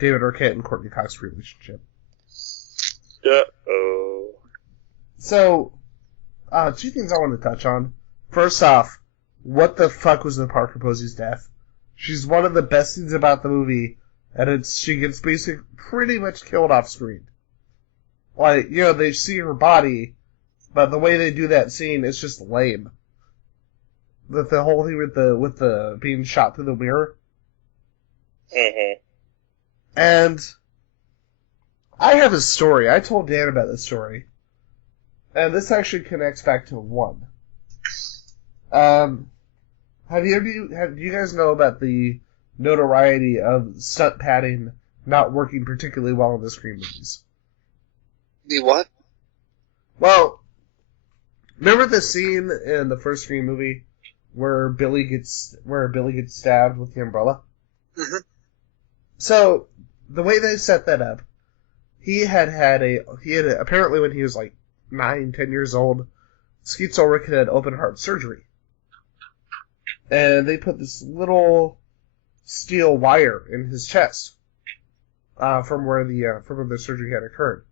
David Arquette and Courtney Cox's relationship. Uh-oh. So, two things I want to touch on. First off, what the fuck was with Parker Posey's death? She's one of the best things about the movie, and she gets basically pretty much killed off screen. They see her body, but the way they do that scene is just lame. The whole thing with the being shot through the mirror. Mm-hmm. And I have a story. I told Dan about this story. And this actually connects back to one. Do you guys know about the notoriety of stunt padding not working particularly well in the Scream movies? The what? Well, remember the scene in the first Scream movie where Billy gets stabbed with the umbrella? Mm-hmm. So the way they set that up, he had apparently when he was 9, 10 years old, Skeet Ulrich had open heart surgery. And they put this little steel wire in his chest from where the surgery had occurred.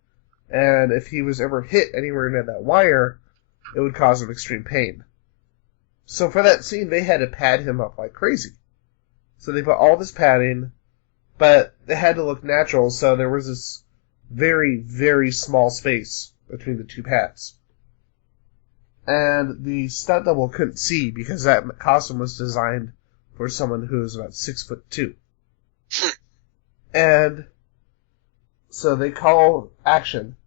And if he was ever hit anywhere near that wire, it would cause him extreme pain. So for that scene, they had to pad him up like crazy. So they put all this padding, but it had to look natural, so there was this very, very small space between the two pads. And the stunt double couldn't see because that costume was designed for someone who was about 6'2". And so they call action,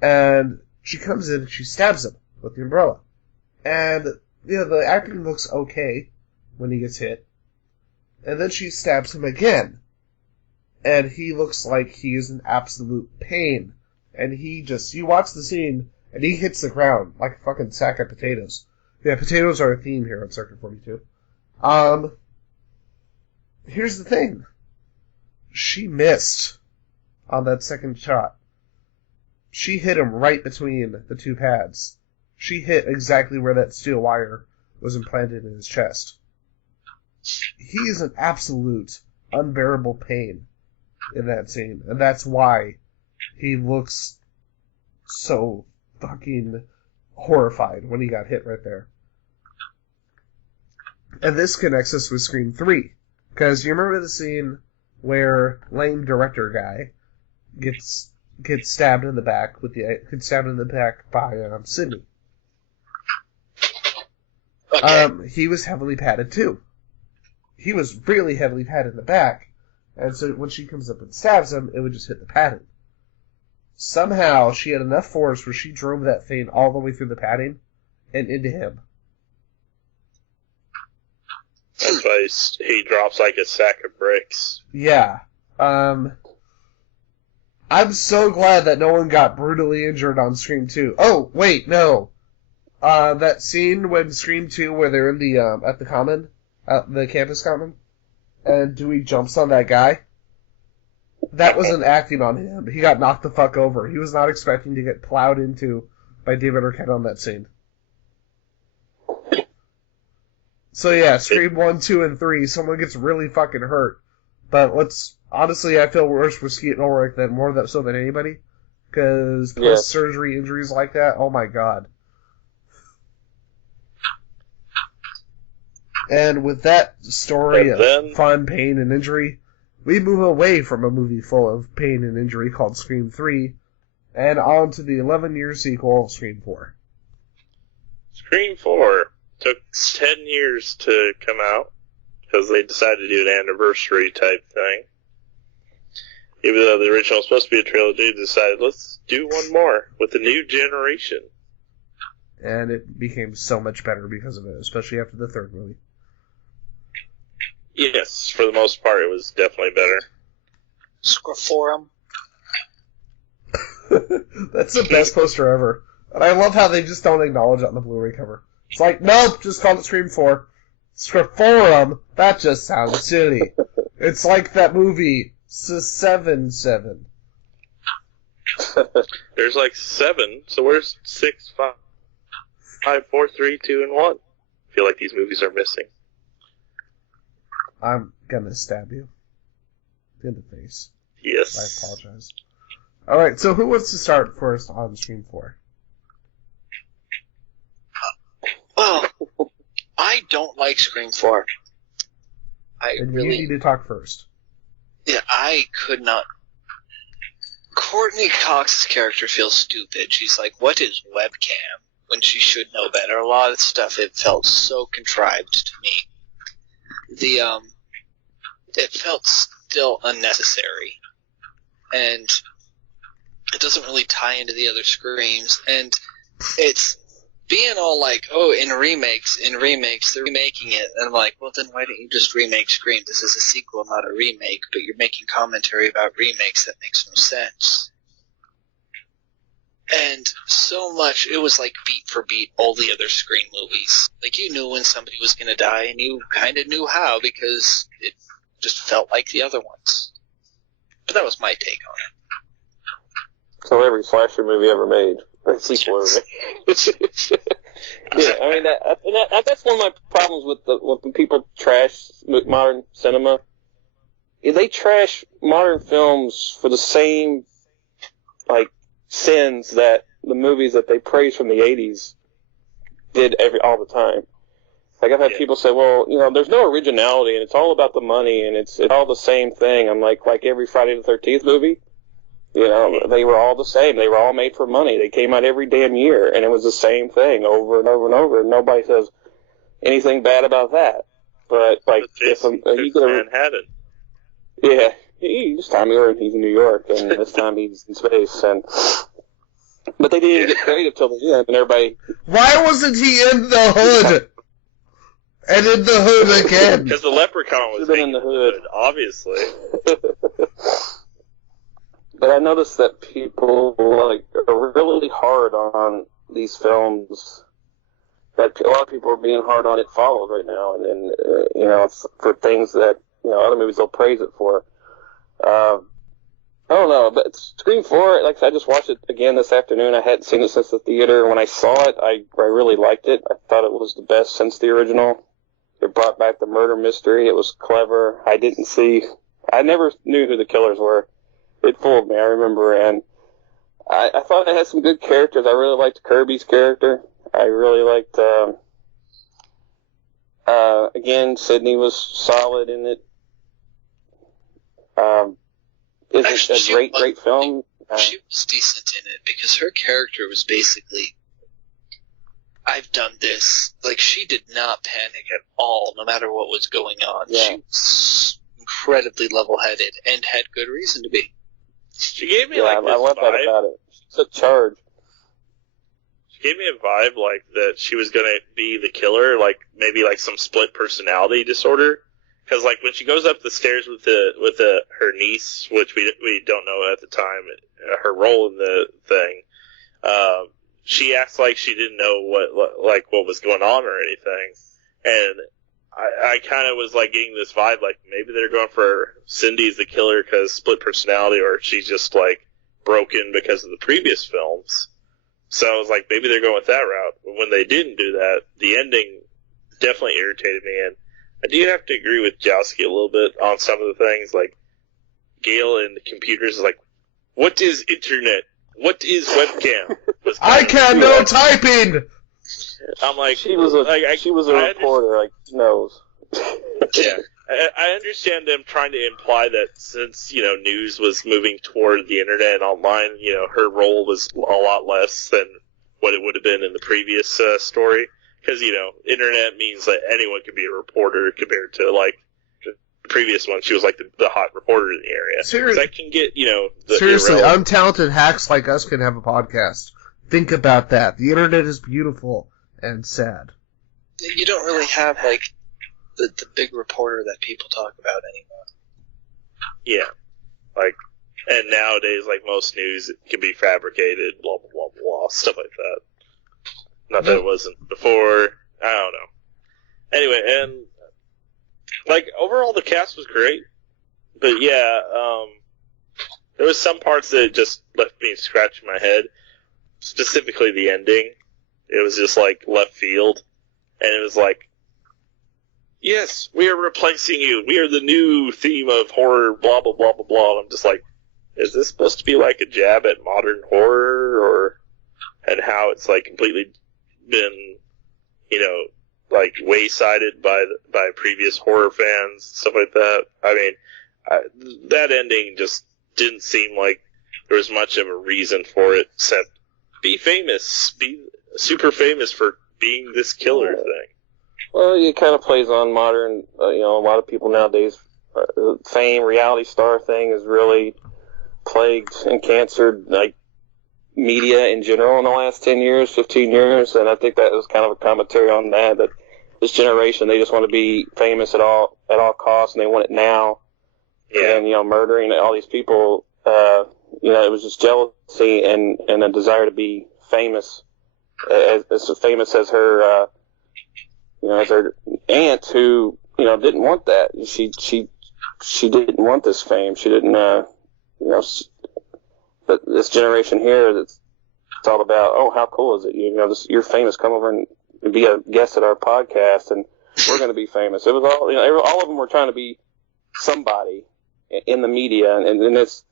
and she comes in and she stabs him with the umbrella. And, the acting looks okay when he gets hit. And then she stabs him again. And he looks like he is in absolute pain. And you watch the scene, and he hits the ground like a fucking sack of potatoes. Yeah, potatoes are a theme here on Circuit 42. Here's the thing. She missed on that second shot. She hit him right between the two pads. She hit exactly where that steel wire was implanted in his chest. He is in absolute, unbearable pain in that scene, and that's why he looks so fucking horrified when he got hit right there. And this connects us with Scream 3. Because you remember the scene where lame director guy gets stabbed in the back by Sidney. Okay. He was heavily padded too. He was really heavily padded in the back, and so when she comes up and stabs him, it would just hit the padding. Somehow, she had enough force where she drove that thing all the way through the padding and into him. That's why he drops like a sack of bricks. Yeah. I'm so glad that no one got brutally injured on Scream 2. Oh, wait, no. That scene when Scream 2 where they're in the, at the common, the campus common, and Dewey jumps on that guy. That wasn't acting on him. He got knocked the fuck over. He was not expecting to get plowed into by David Arquette on that scene. So yeah, Scream 1, 2, and 3, someone gets really fucking hurt. But honestly, I feel worse for Skeet Ulrich than anybody. Because post-surgery injuries like that, oh my god. And with that story of fun, pain, and injury, we move away from a movie full of pain and injury called Scream 3, and on to the 11-year sequel, Scream 4. Scream 4 took 10 years to come out, because they decided to do an anniversary type thing. Even though the original was supposed to be a trilogy, they decided, let's do one more with a new generation. And it became so much better because of it, especially after the third movie. Yes, for the most part, it was definitely better. Scroforum. That's the best poster ever. And I love how they just don't acknowledge it on the Blu-ray cover. It's like, nope, just call it Scream 4. Scroforum, that just sounds silly. It's like that movie, 7-7. There's like 7, so where's 6, 5, 4, 3, 2, and 1? I feel like these movies are missing. I'm gonna stab you in the face. Yes. I apologize. Alright, so who wants to start first on Scream 4? Well, I don't like Scream 4. And you need to talk first. Yeah, I could not. Courtney Cox's character feels stupid. She's like, what is webcam? When she should know better. A lot of stuff, it felt so contrived to me. It felt still unnecessary. And it doesn't really tie into the other Screams. And it's being all like, oh, in remakes, they're remaking it. And I'm like, well, then why don't you just remake Scream? This is a sequel, not a remake, but you're making commentary about remakes that makes no sense. And so much, it was like beat for beat all the other Scream movies. Like, you knew when somebody was going to die, and you kind of knew how, because it just felt like the other ones. But that was my take on it. So every slasher movie ever made. Or sequel ever made. Yeah, I mean, that's one of my problems with when people trash modern cinema. They trash modern films for the same, like, sins that the movies that they praise from the 80s did all the time. Like, I've had people say, well, there's no originality, and it's all about the money, and it's all the same thing. I'm like every Friday the 13th movie, they were all the same. They were all made for money. They came out every damn year, and it was the same thing over and over and over, and nobody says anything bad about that. But, like, if you could Manhattan. Yeah. This time he's in New York, and this time he's in space, but they didn't get creative till the end, and everybody... Why wasn't he in the hood? And in the hood again? Because the leprechaun was in the hood, obviously. But I noticed that people, are really hard on these films, that a lot of people are being hard on It Follows right now, and for things that, other movies they'll praise it for. I don't know, but Scream 4, like I just watched it again this afternoon. I hadn't seen it since the theater. When I saw it, I really liked it. I thought it was the best since the original. It brought back the murder mystery. It was clever. I never knew who the killers were. It fooled me, I remember, and I thought it had some good characters. I really liked Kirby's character. I really liked, again, Sydney was solid in it. It's a great film. She was decent in it because her character was basically, I've done this. Like, she did not panic at all, no matter what was going on. Yeah. She was incredibly level-headed and had good reason to be. She gave me I love that about it. She's a charge. She gave me a vibe like that she was gonna be the killer, like maybe like some split personality disorder. Because, like, when she goes up the stairs with her niece, which we don't know at the time, her role in the thing, she acts like she didn't know what was going on or anything. And I kind of was, like, getting this vibe, like, maybe they're going for Cindy's the killer because split personality, or she's just, like, broken because of the previous films. So I was like, maybe they're going with that route. But when they didn't do that, the ending definitely irritated me, and I do have to agree with Jowski a little bit on some of the things, like Gale and the computers is like, what is internet? What is webcam? I can't know typing! I'm like, she was a reporter, like, she knows. Yeah. I understand them trying to imply that since, news was moving toward the internet and online, her role was a lot less than what it would have been in the previous story. Because, internet means that anyone could be a reporter compared to, like, the previous one. She was, like, the hot reporter in the area. Seriously. I can get, Seriously, untalented hacks like us can have a podcast. Think about that. The internet is beautiful and sad. You don't really have, like, the big reporter that people talk about anymore. Yeah. Like, and nowadays, like, most news can be fabricated, blah, blah, blah, blah, stuff like that. Not that it wasn't before. I don't know. Anyway, and, like, overall the cast was great. But, yeah, there was some parts that just left me scratching my head. Specifically the ending. It was just, like, left field. And it was like, yes, we are replacing you. We are the new theme of horror, blah, blah, blah, blah, blah. And I'm just like, is this supposed to be like a jab at modern horror? And how it's like completely been, like waysided by previous horror fans, stuff like that. I mean, that ending just didn't seem like there was much of a reason for it except be famous, be super famous for being this killer thing. Well, it kind of plays on modern, a lot of people nowadays, fame, reality star thing is really plagued and cancered, like, media in general in the last 10 years, 15 years, and I think that was kind of a commentary on that this generation, they just want to be famous at all costs, and they want it now. Yeah. And, murdering all these people, it was just jealousy and a desire to be famous, as famous as her, as her aunt who, didn't want that. She didn't want this fame. She didn't, but this generation here, it's all about, oh, how cool is it? You're famous. Come over and be a guest at our podcast, and we're going to be famous. It was all, all of them were trying to be somebody in the media, and it's,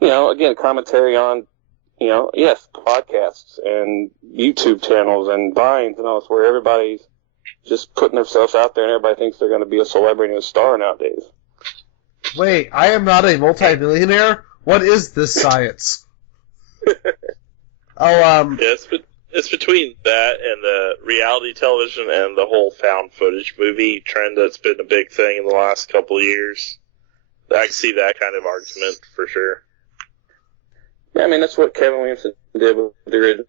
again, commentary on, yes, podcasts and YouTube channels and Vines and all this, where everybody's just putting themselves out there, and everybody thinks they're going to be a celebrity and a star nowadays. Wait, I am not a multi-millionaire? What is this science? Yeah, it's between that and the reality television and the whole found footage movie trend that's been a big thing in the last couple of years. I can see that kind of argument for sure. Yeah, I mean, that's what Kevin Williamson did with the original.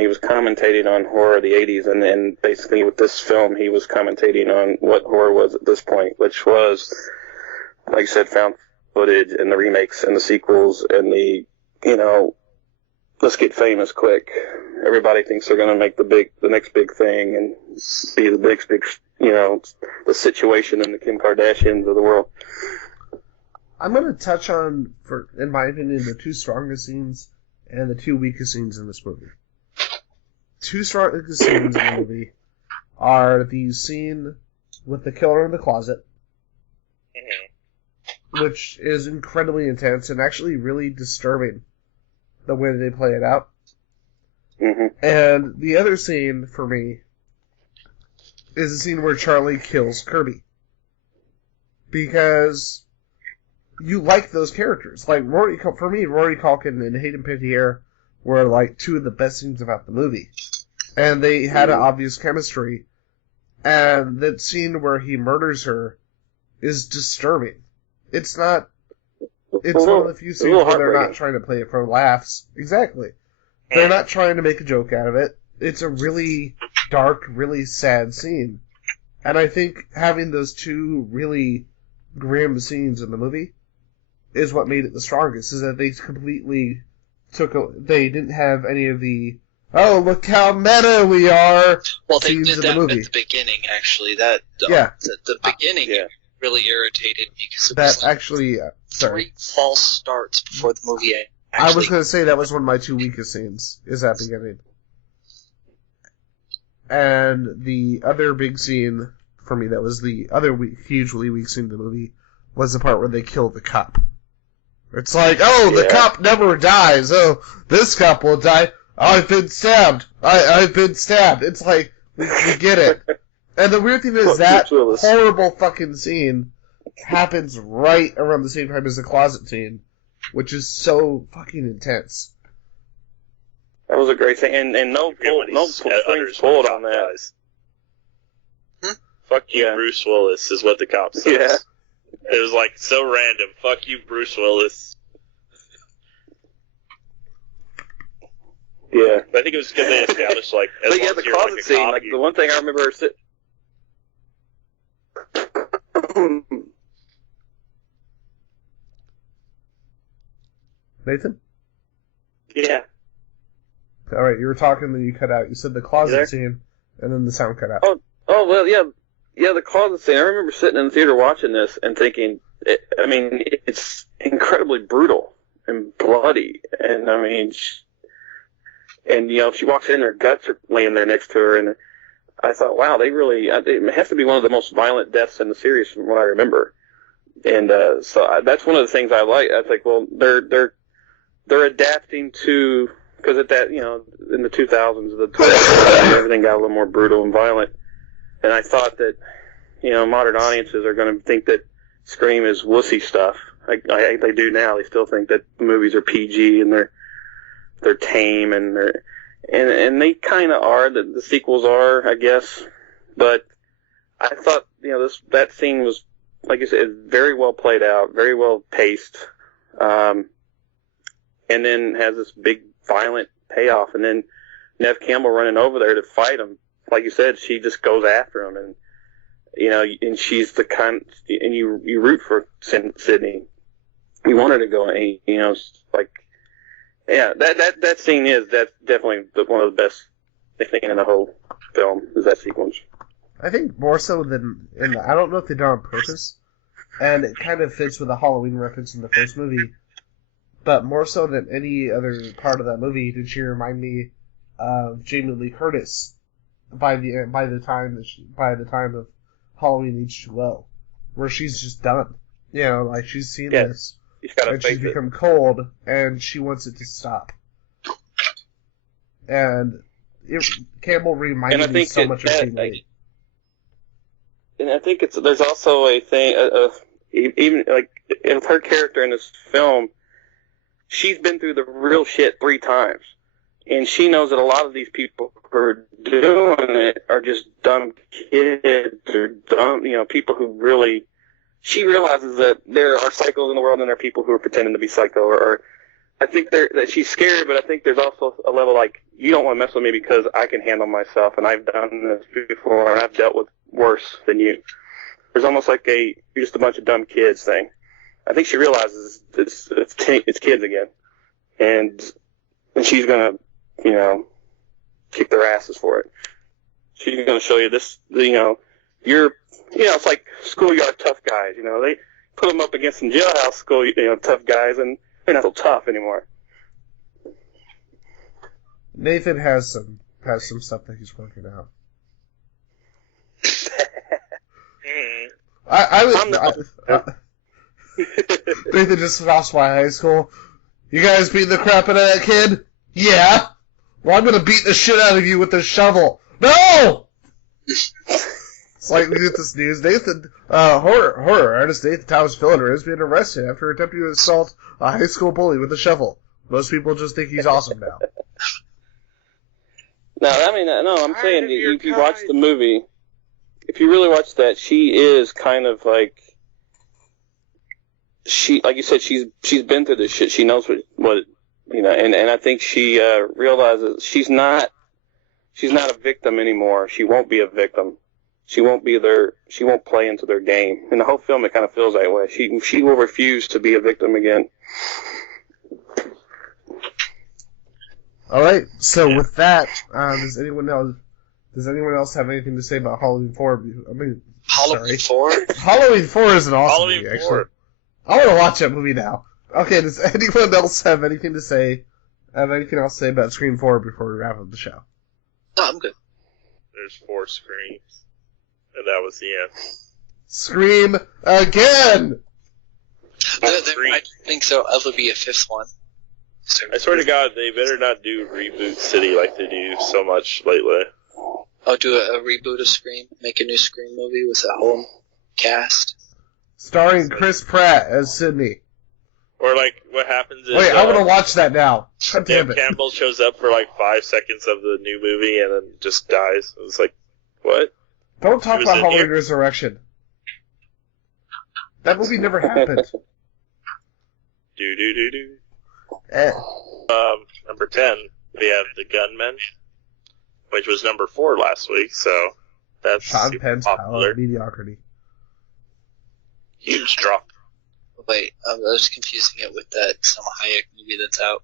He was commentating on horror of the 80s, and then basically with this film, he was commentating on what horror was at this point, which was, like I said, found footage and the remakes and the sequels and the, let's get famous quick. Everybody thinks they're going to make the next big thing and be the next big, the situation in the Kim Kardashians of the world. I'm going to touch on, in my opinion, the two strongest scenes and the two weakest scenes in this movie. Two strongest scenes in the movie are the scene with the killer in the closet, which is incredibly intense and actually really disturbing the way they play it out. Mm-hmm. And the other scene, for me, is the scene where Charlie kills Kirby. Because you like those characters. Like, for me, Rory Culkin and Hayden Panettiere were, like, two of the best scenes about the movie. And they had an obvious chemistry. And that scene where he murders her is disturbing. It's one of the few scenes where they're not trying to play it for laughs. Exactly. They're not trying to make a joke out of it. It's a really dark, really sad scene. And I think having those two really grim scenes in the movie is what made it the strongest, is that they completely they didn't have any of the, oh, look how meta we are, well, they scenes did in that the movie. at the beginning, actually. Yeah. The beginning really irritated me, because it That was like actually, sorry. 3 false starts before the movie I was actually... going to say that was one of my two weakest scenes, is that beginning. And the other big scene for me that was the other hugely weak scene of the movie was the part where they kill the cop. It's like, oh, the cop never dies. Oh, this cop will die. I've been stabbed. I've been stabbed. It's like, we get it. And the weird thing is that horrible fucking scene happens right around the same time as the closet scene, which is so fucking intense. That was a great thing, and no strings pulled on that. Fuck you, Bruce Willis, is what the cop says. Yeah. It was like so random. Fuck you, Bruce Willis. Yeah. But I think it was because they established, like, as but long yeah, as the you're closet like a scene, cop, like, the one thing I remember... Nathan? Yeah. Alright, you were talking, then you cut out. You said the closet scene, and then the sound cut out. Oh, well, yeah. Yeah, the closet scene. I remember sitting in the theater watching this and thinking, it's incredibly brutal and bloody. And, I mean, she walks in, her guts are laying there next to her, and I thought, wow, it has to be one of the most violent deaths in the series from what I remember. And, that's one of the things I like. I think, well, they're adapting to, because at that, in the 2000s, everything got a little more brutal and violent. And I thought that, modern audiences are going to think that Scream is wussy stuff. They do now. They still think that the movies are PG and they're tame and they kind of are. The sequels are, I guess. But I thought, that scene was, like I said, very well played out, very well paced, and then has this big violent payoff, and then Neve Campbell running over there to fight him. Like you said, she just goes after him, and and she's the kind, and you root for Sydney. You want her to go, and that scene that's definitely one of the best thing in the whole film is that sequence. I think more so than I don't know if they did it on purpose, and it kind of fits with the Halloween reference in the first movie, but more so than any other part of that movie did she remind me of Jamie Lee Curtis by the time of Halloween H2O, where she's just done. Like she's seen this, and she's become cold, and she wants it to stop. And Campbell reminded me so much of Jamie Lee. And I think there's also a thing, even like with her character in this film, she's been through the real shit 3 times. And she knows that a lot of these people who are doing it are just dumb kids or dumb, people who really, she realizes that there are psychos in the world and there are people who are pretending to be psycho or I think that she's scared, but I think there's also a level like, you don't want to mess with me because I can handle myself and I've done this before and I've dealt with worse than you. There's almost like you're just a bunch of dumb kids thing. I think she realizes it's kids again. And she's gonna, kick their asses for it. She's gonna show you this, it's like schoolyard tough guys, they put them up against some jailhouse school, tough guys and they're not so tough anymore. Nathan has some stuff that he's working out. Nathan just lost my high school. You guys beat the crap out of that kid? Yeah. Well, I'm gonna beat the shit out of you with a shovel. No! It's like we get this news. Nathan, horror artist Nathan Thomas Milliner has been arrested after attempting to assault a high school bully with a shovel. Most people just think he's awesome now. I'm saying if you watch the movie, if you really watch that, she is kind of like, like you said, she's been through this shit. She knows what and I think she realizes she's not a victim anymore. She won't be a victim. She won't play into their game. In the whole film, it kind of feels that way. She will refuse to be a victim again. All right. So with that, does anyone else have anything to say about Halloween 4? Halloween 4? Halloween 4 is an awesome Halloween movie, 4. actually. I want to watch that movie now. Okay, does anyone else have anything to say? Have anything else to say about Scream 4 before we wrap up the show? No, I'm good. There's 4 Screams. And that was the end. Scream again! I think so. There'll be a 5th one. So, I swear to God, they better not do Reboot City like they do so much lately. Oh, do a reboot of Scream? Make a new Scream movie with a whole cast? Starring Chris Pratt as Sidney. Or like, what happens is... Wait, I want to watch that now. God damn Dave it. Campbell shows up for like 5 seconds of the new movie and then just dies. It's like, what? Don't talk He was about in Halloween here? Resurrection. That movie never happened. Do. Eh. Number 10, we have The Gunmen, which was number 4 last week, so that's Sean super Penn's popular. Power of Mediocrity. Huge drop. Wait, I was confusing it with that some Hayek movie that's out.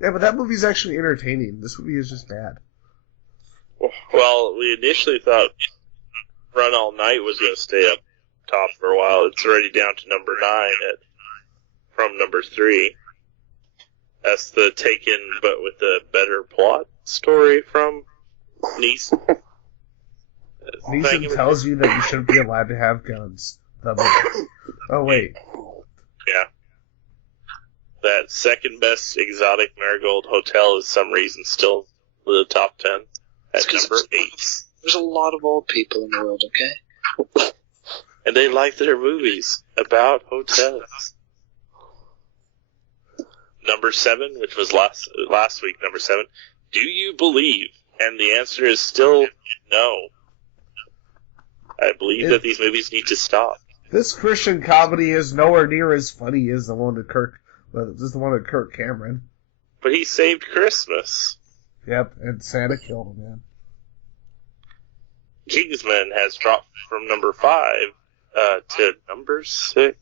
Yeah, but that movie's actually entertaining. This movie is just bad. Well, we initially thought Run All Night was going to stay up top for a while. It's already down to number 9 from number 3. That's the Taken, but with a better plot story from Neeson. Neeson tells you that you shouldn't be allowed to have guns. The movie. Oh, wait. Yeah. That second best exotic marigold hotel is some reason still in the top 10 at number 8. There's a lot of old people in the world, okay? And they like their movies about hotels. Number 7, which was last week, number 7. Do you believe? And the answer is still no. I believe that these movies need to stop. This Christian comedy is nowhere near as funny as the one with Kirk Cameron. But he saved Christmas. Yep, and Santa killed him, man. Kingsman has dropped from number 5 to number 6.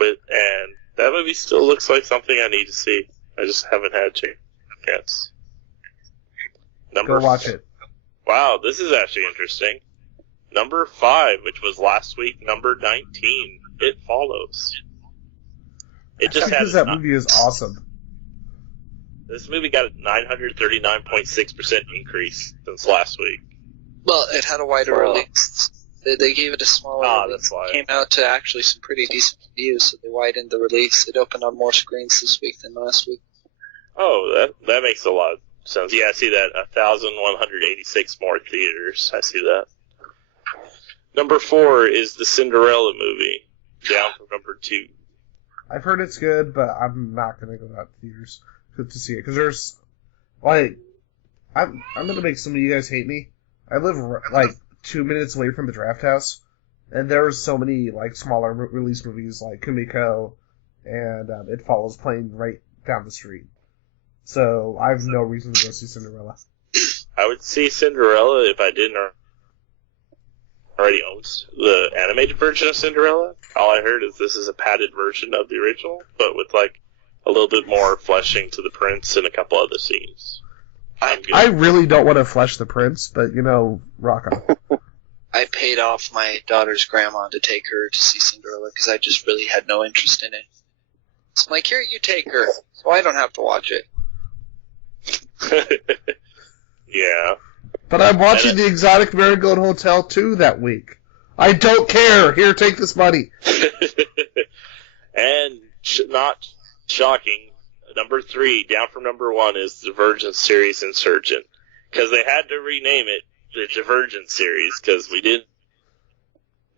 And that movie still looks like something I need to see. I just haven't had a chance. Go watch it. Wow, this is actually interesting. Number 5, which was last week, number 19. It Follows. It just because that movie is awesome. This movie got a 939.6% increase since last week. Well, it had a wider release. They gave it a smaller release. That's why. It came out to actually some pretty decent reviews, so they widened the release. It opened on more screens this week than last week. Oh, that makes a lot of sense. Yeah, I see that. 1,186 more theaters. I see that. Number 4 is the Cinderella movie, down from number 2. I've heard it's good, but I'm not going to go out to theaters to see it. Because there's, like, I'm going to make some of you guys hate me. I live, like, 2 minutes away from the Draft House, and there's so many, like, smaller release movies like Kumiko and It Follows playing right down the street. So I have no reason to go see Cinderella. I would see Cinderella if I didn't already own the animated version of Cinderella. All I heard is this is a padded version of the original, but with like a little bit more fleshing to the prince and a couple other scenes. I really don't want to flesh the prince, but rock on. I paid off my daughter's grandma to take her to see Cinderella because I just really had no interest in it. So I'm like, here, you take her, so I don't have to watch it. Yeah. But I'm watching the Exotic Marigold Hotel 2 that week. I don't care. Here, take this money. And not shocking, number 3, down from number 1, is the Divergent series Insurgent. Because they had to rename it the Divergent series, because we didn't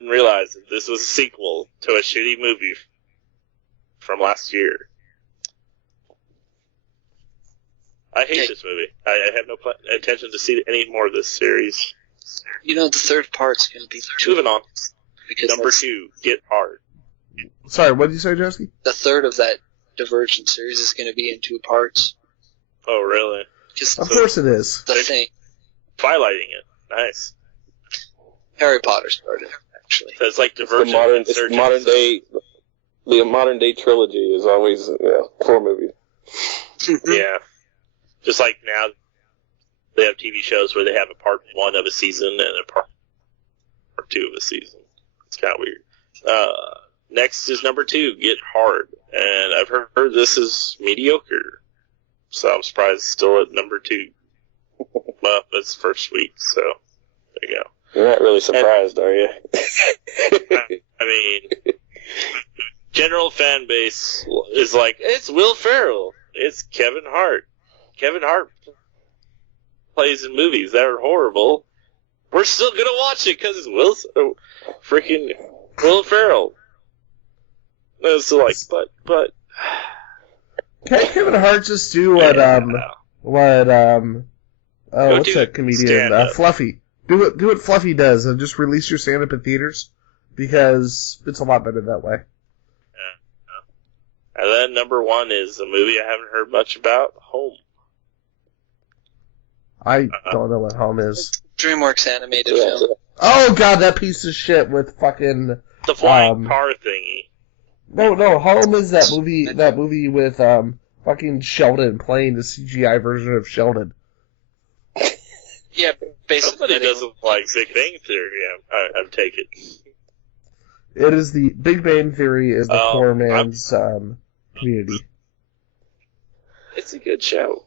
realize that this was a sequel to a shitty movie from last year. I hate this movie. I have no intention to see any more of this series. The third part's going to be... Moving on. Because number 2, Get Hard. Sorry, what did you say, Jowski? The third of that Divergent series is going to be in 2 parts. Oh, really? Of course it is. The thing. Twilighting it. Nice. Harry Potter started, actually. So it's like Divergent. The modern day trilogy is always 4 movies. Yeah. Just like now, they have TV shows where they have a part 1 of a season and a part 2 of a season. It's kind of weird. Next is number 2, Get Hard. And I've heard this is mediocre. So I'm surprised it's still at number 2. up its first week, so there you go. You're not really surprised, are you? I mean, general fan base is like, it's Will Ferrell, it's Kevin Hart. Kevin Hart plays in movies that are horrible. We're still gonna watch it because it's freaking Will Ferrell. It's like, but. Can't Kevin Hart just do what what's that comedian? Fluffy. Do what Fluffy does and just release your stand-up in theaters, because it's a lot better that way. Yeah. And then number one is a movie I haven't heard much about, Home. I don't know what Home is. DreamWorks animated film. Oh god, that piece of shit with fucking the flying car thingy. No, Home is that movie with fucking Sheldon playing the CGI version of Sheldon. Yeah, basically. Somebody doesn't like Big Bang Theory, I'm taking. It is the Big Bang Theory is the poor man's community. It's a good show.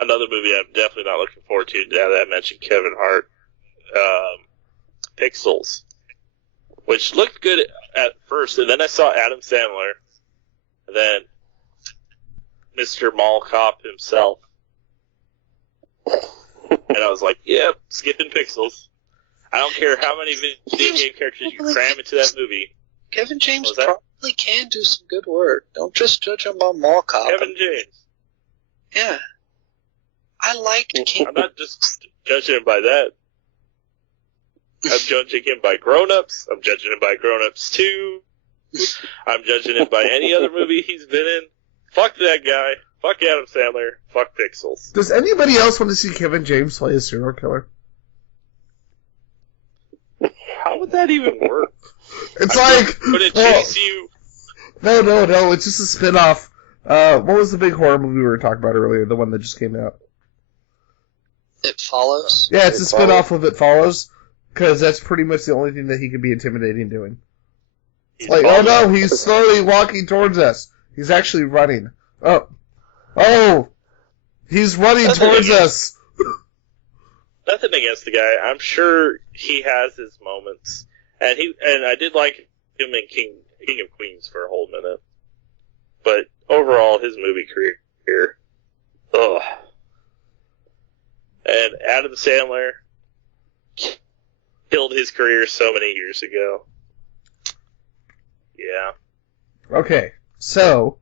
Another movie I'm definitely not looking forward to now that I mentioned Kevin Hart, Pixels, which looked good at first, and then I saw Adam Sandler, and then Mr. Mall Cop himself, and I was like, yep, skipping Pixels. I don't care how many video game characters you cram into that movie. Kevin James probably can do some good work. Don't just judge him by Mall Cop. Kevin James. Yeah. I liked King. I'm not just judging him by that. I'm judging him by Grown Ups. I'm judging him by Grown Ups 2. I'm judging him by any other movie he's been in. Fuck that guy. Fuck Adam Sandler. Fuck Pixels. Does anybody else want to see Kevin James play a serial killer? How would that even work? It's like... Would it chase you? No, it's just a spin-off. What was the big horror movie we were talking about earlier? The one that just came out. It Follows? Yeah, it's a spin-off of It Follows, because that's pretty much the only thing that he could be intimidating doing. It's like, oh no, he's slowly walking towards us. He's actually running. Oh! He's running towards us! Nothing against the guy. I'm sure he has his moments. And I did like him in King of Queens for a whole minute. But overall, his movie career, ugh. And Adam Sandler killed his career so many years ago. Yeah. Okay, so,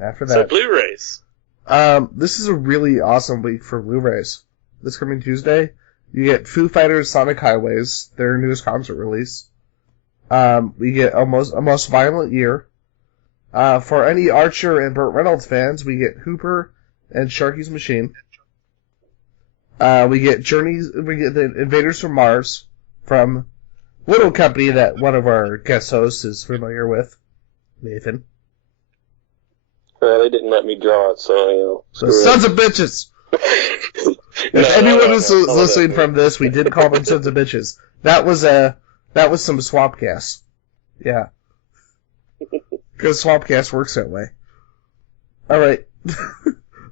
after that... So, Blu-rays. This is a really awesome week for Blu-rays. This coming Tuesday, you get Foo Fighters' Sonic Highways, their newest concert release. We get A Most Violent Year. For any Archer and Burt Reynolds fans, we get Hooper and Sharky's Machine. We get the Invaders from Mars from Little Company that one of our guest hosts is familiar with, Nathan. They didn't let me draw it, so, So sons of bitches! If anyone is listening from this, we did call them sons of bitches. That was some swap gas. Yeah. Because swamp gas works that way. Alright.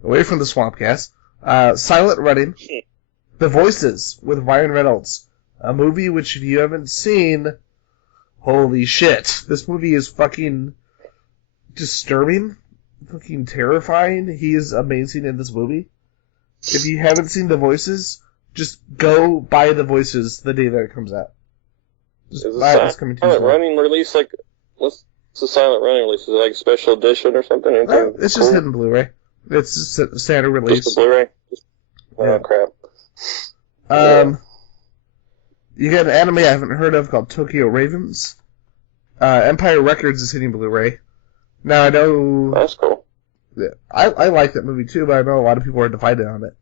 Away from the swamp gas. Silent Running. The Voices with Ryan Reynolds. A movie which, if you haven't seen, holy shit. This movie is fucking disturbing. Fucking terrifying. He is amazing in this movie. If you haven't seen The Voices, just go buy The Voices the day that it comes out. Just buy it. It's coming to Silent Running release, like, what's the Silent Running release? Is it like a special edition or something? No, it's just hidden Blu-ray. It's just a standard release. Just the Blu-ray? Oh, crap. You get an anime I haven't heard of called Tokyo Ravens. Empire Records is hitting Blu-ray. Now, I know... That's cool. I like that movie too, but I know a lot of people are divided on it.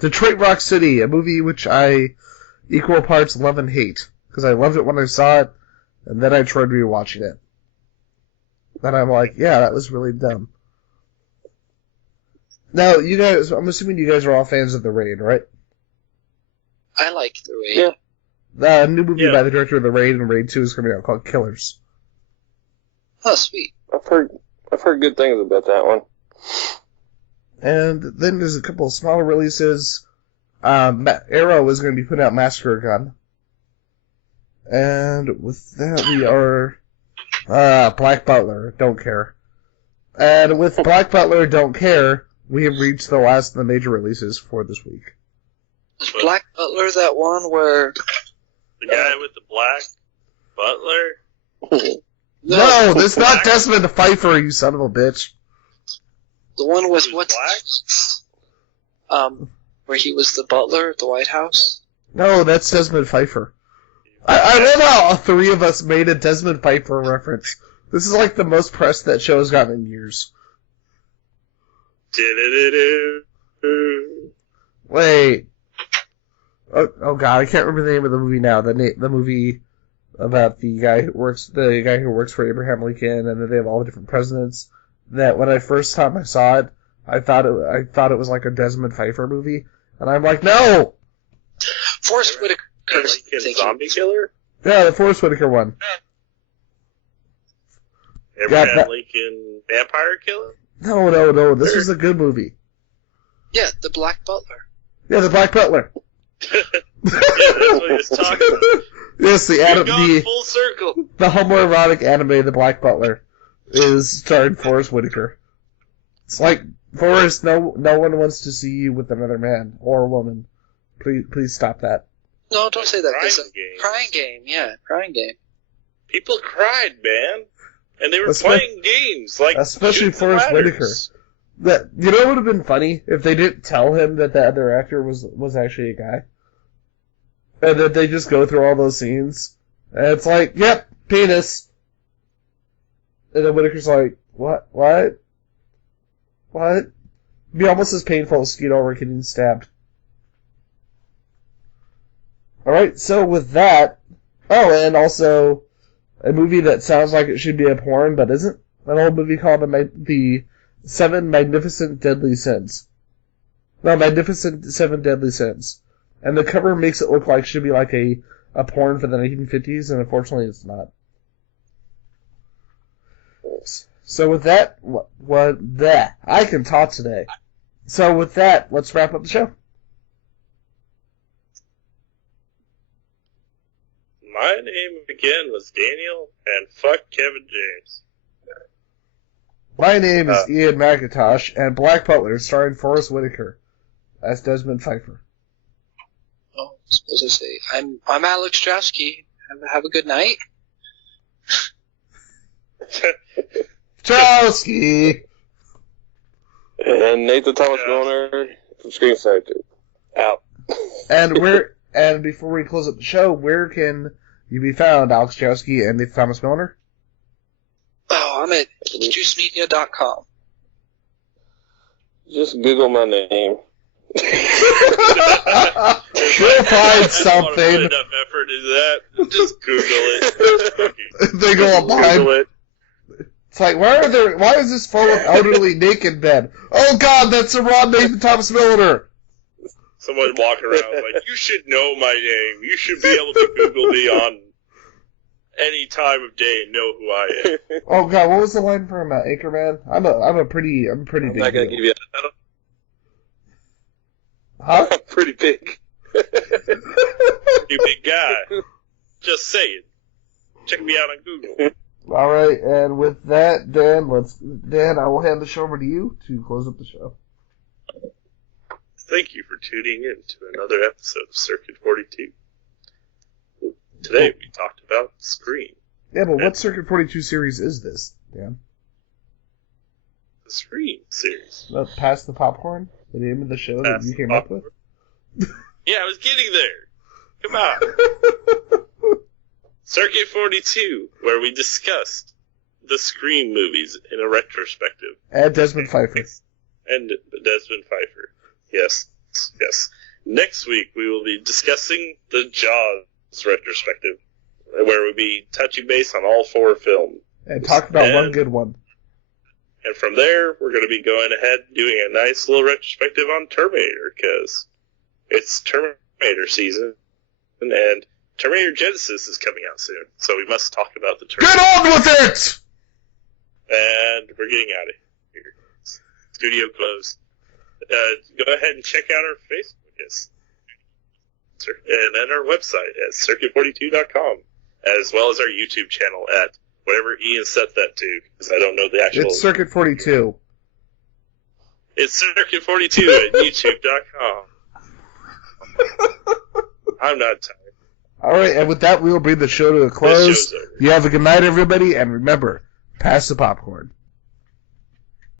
Detroit Rock City, a movie which I equal parts love and hate. Because I loved it when I saw it, and then I tried rewatching it. And I'm like, yeah, that was really dumb. Now, you guys, I'm assuming you guys are all fans of The Raid, right? I like The Raid. Yeah. The new movie by the director of The Raid and Raid 2 is coming out called Killers. Oh, sweet. I've heard good things about that one. And then there's a couple of smaller releases. Arrow is going to be putting out Massacre Gun. And with that, we are... Black Butler, don't care. And with Black Butler, don't care, we have reached the last of the major releases for this week. Is Black Butler that one where... The guy with the black butler? No, that's not Desmond Pfeiffer, you son of a bitch. The one with Who's what's... where he was the butler at the White House? No, that's Desmond Pfeiffer. I love how all three of us made a Desmond Pfeiffer reference. This is like the most press that show has gotten in years. Wait. Oh god, I can't remember the name of the movie now. The movie about the guy who works for Abraham Lincoln, and then they have all the different presidents. That when I first time I saw it, I thought it was like a Desmond Pfeiffer movie, and I'm like, no. Forrest Whitaker. Lincoln Zombie Killer? Yeah, the Forrest Whitaker one. Abraham Lincoln Vampire Killer? No. This was a good movie. Yeah, the Black Butler. Yeah, the Black Butler. Yeah, that's what he was talking about. Yes, We've gone full circle. The homoerotic anime, The Black Butler, is starring Forrest Whitaker. It's like, Forrest, no one wants to see you with another man or a woman. Please stop that. No, don't say that. Crying game. Crying game. People cried, man. And they were playing games, like especially Forrest Whitaker. That, you know what would have been funny? If they didn't tell him that the other actor was actually a guy. And that they just go through all those scenes. And it's like, yep, penis. And then Whitaker's like, what? It'd be almost as painful as Skeet Ulrich getting stabbed. Alright, so with that... Oh, and also... a movie that sounds like it should be a porn, but isn't. An old movie called The Seven Magnificent Deadly Sins. No, Magnificent Seven Deadly Sins. And the cover makes it look like it should be like a porn for the 1950s, and unfortunately it's not. So with that, I can talk today. So with that, let's wrap up the show. My name again was Daniel, and fuck Kevin James. My name is Ian McIntosh, and Black Butler, starring Forrest Whitaker as Desmond Pfeiffer. Oh, I was supposed to say, I'm Alex Jowski. Have a good night. Jowski! And Nathan Thomas Milliner from Screensaver. Out. And before we close up the show, where can you be found, Alex Jowski and Nathan Thomas Milliner? Oh, I'm at juicemedia.com. Just Google my name. You'll find something. I don't want to put enough effort into that. Just Google it. They go online. Google it. It's like, why is this full of elderly naked men? Oh god, that's the wrong Nathan Thomas Milliner! Someone walking around like, you should know my name. You should be able to Google me on any time of day and know who I am. Oh god, what was the line from Anchorman? I'm pretty big. I'm not gonna give you a... Huh? I'm pretty big. You big guy. Just saying. Check me out on Google. Alright, and with that, Dan, I will hand the show over to you to close up the show. Thank you for tuning in to another episode of Circuit 42. Today we talked about Scream. Yeah, but what Circuit 42 series is this, Dan? The Scream series. Pass the Popcorn? The name of the show that you came up with? Yeah, I was getting there. Come on. Circuit 42, where we discussed the Scream movies in a retrospective. And Desmond Pfeiffer. And Desmond Pfeiffer. Yes. Next week we will be discussing the Jaws retrospective, where we'll be touching base on all 4 films. And talk about one good one. And from there, we're going to be going ahead and doing a nice little retrospective on Terminator, because it's Terminator season, and Terminator Genesis is coming out soon, so we must talk about the Terminator. Get on with it! And we're getting out of here. Studio closed. go ahead and check out our Facebook and then our website at circuit42.com, as well as our YouTube channel at whatever Ian set that to, because I don't know the actual... It's Circuit 42. It's Circuit42 at YouTube.com. I'm not tired. All right, and with that, we will bring the show to a close. You have a good night, everybody, and remember, pass the popcorn.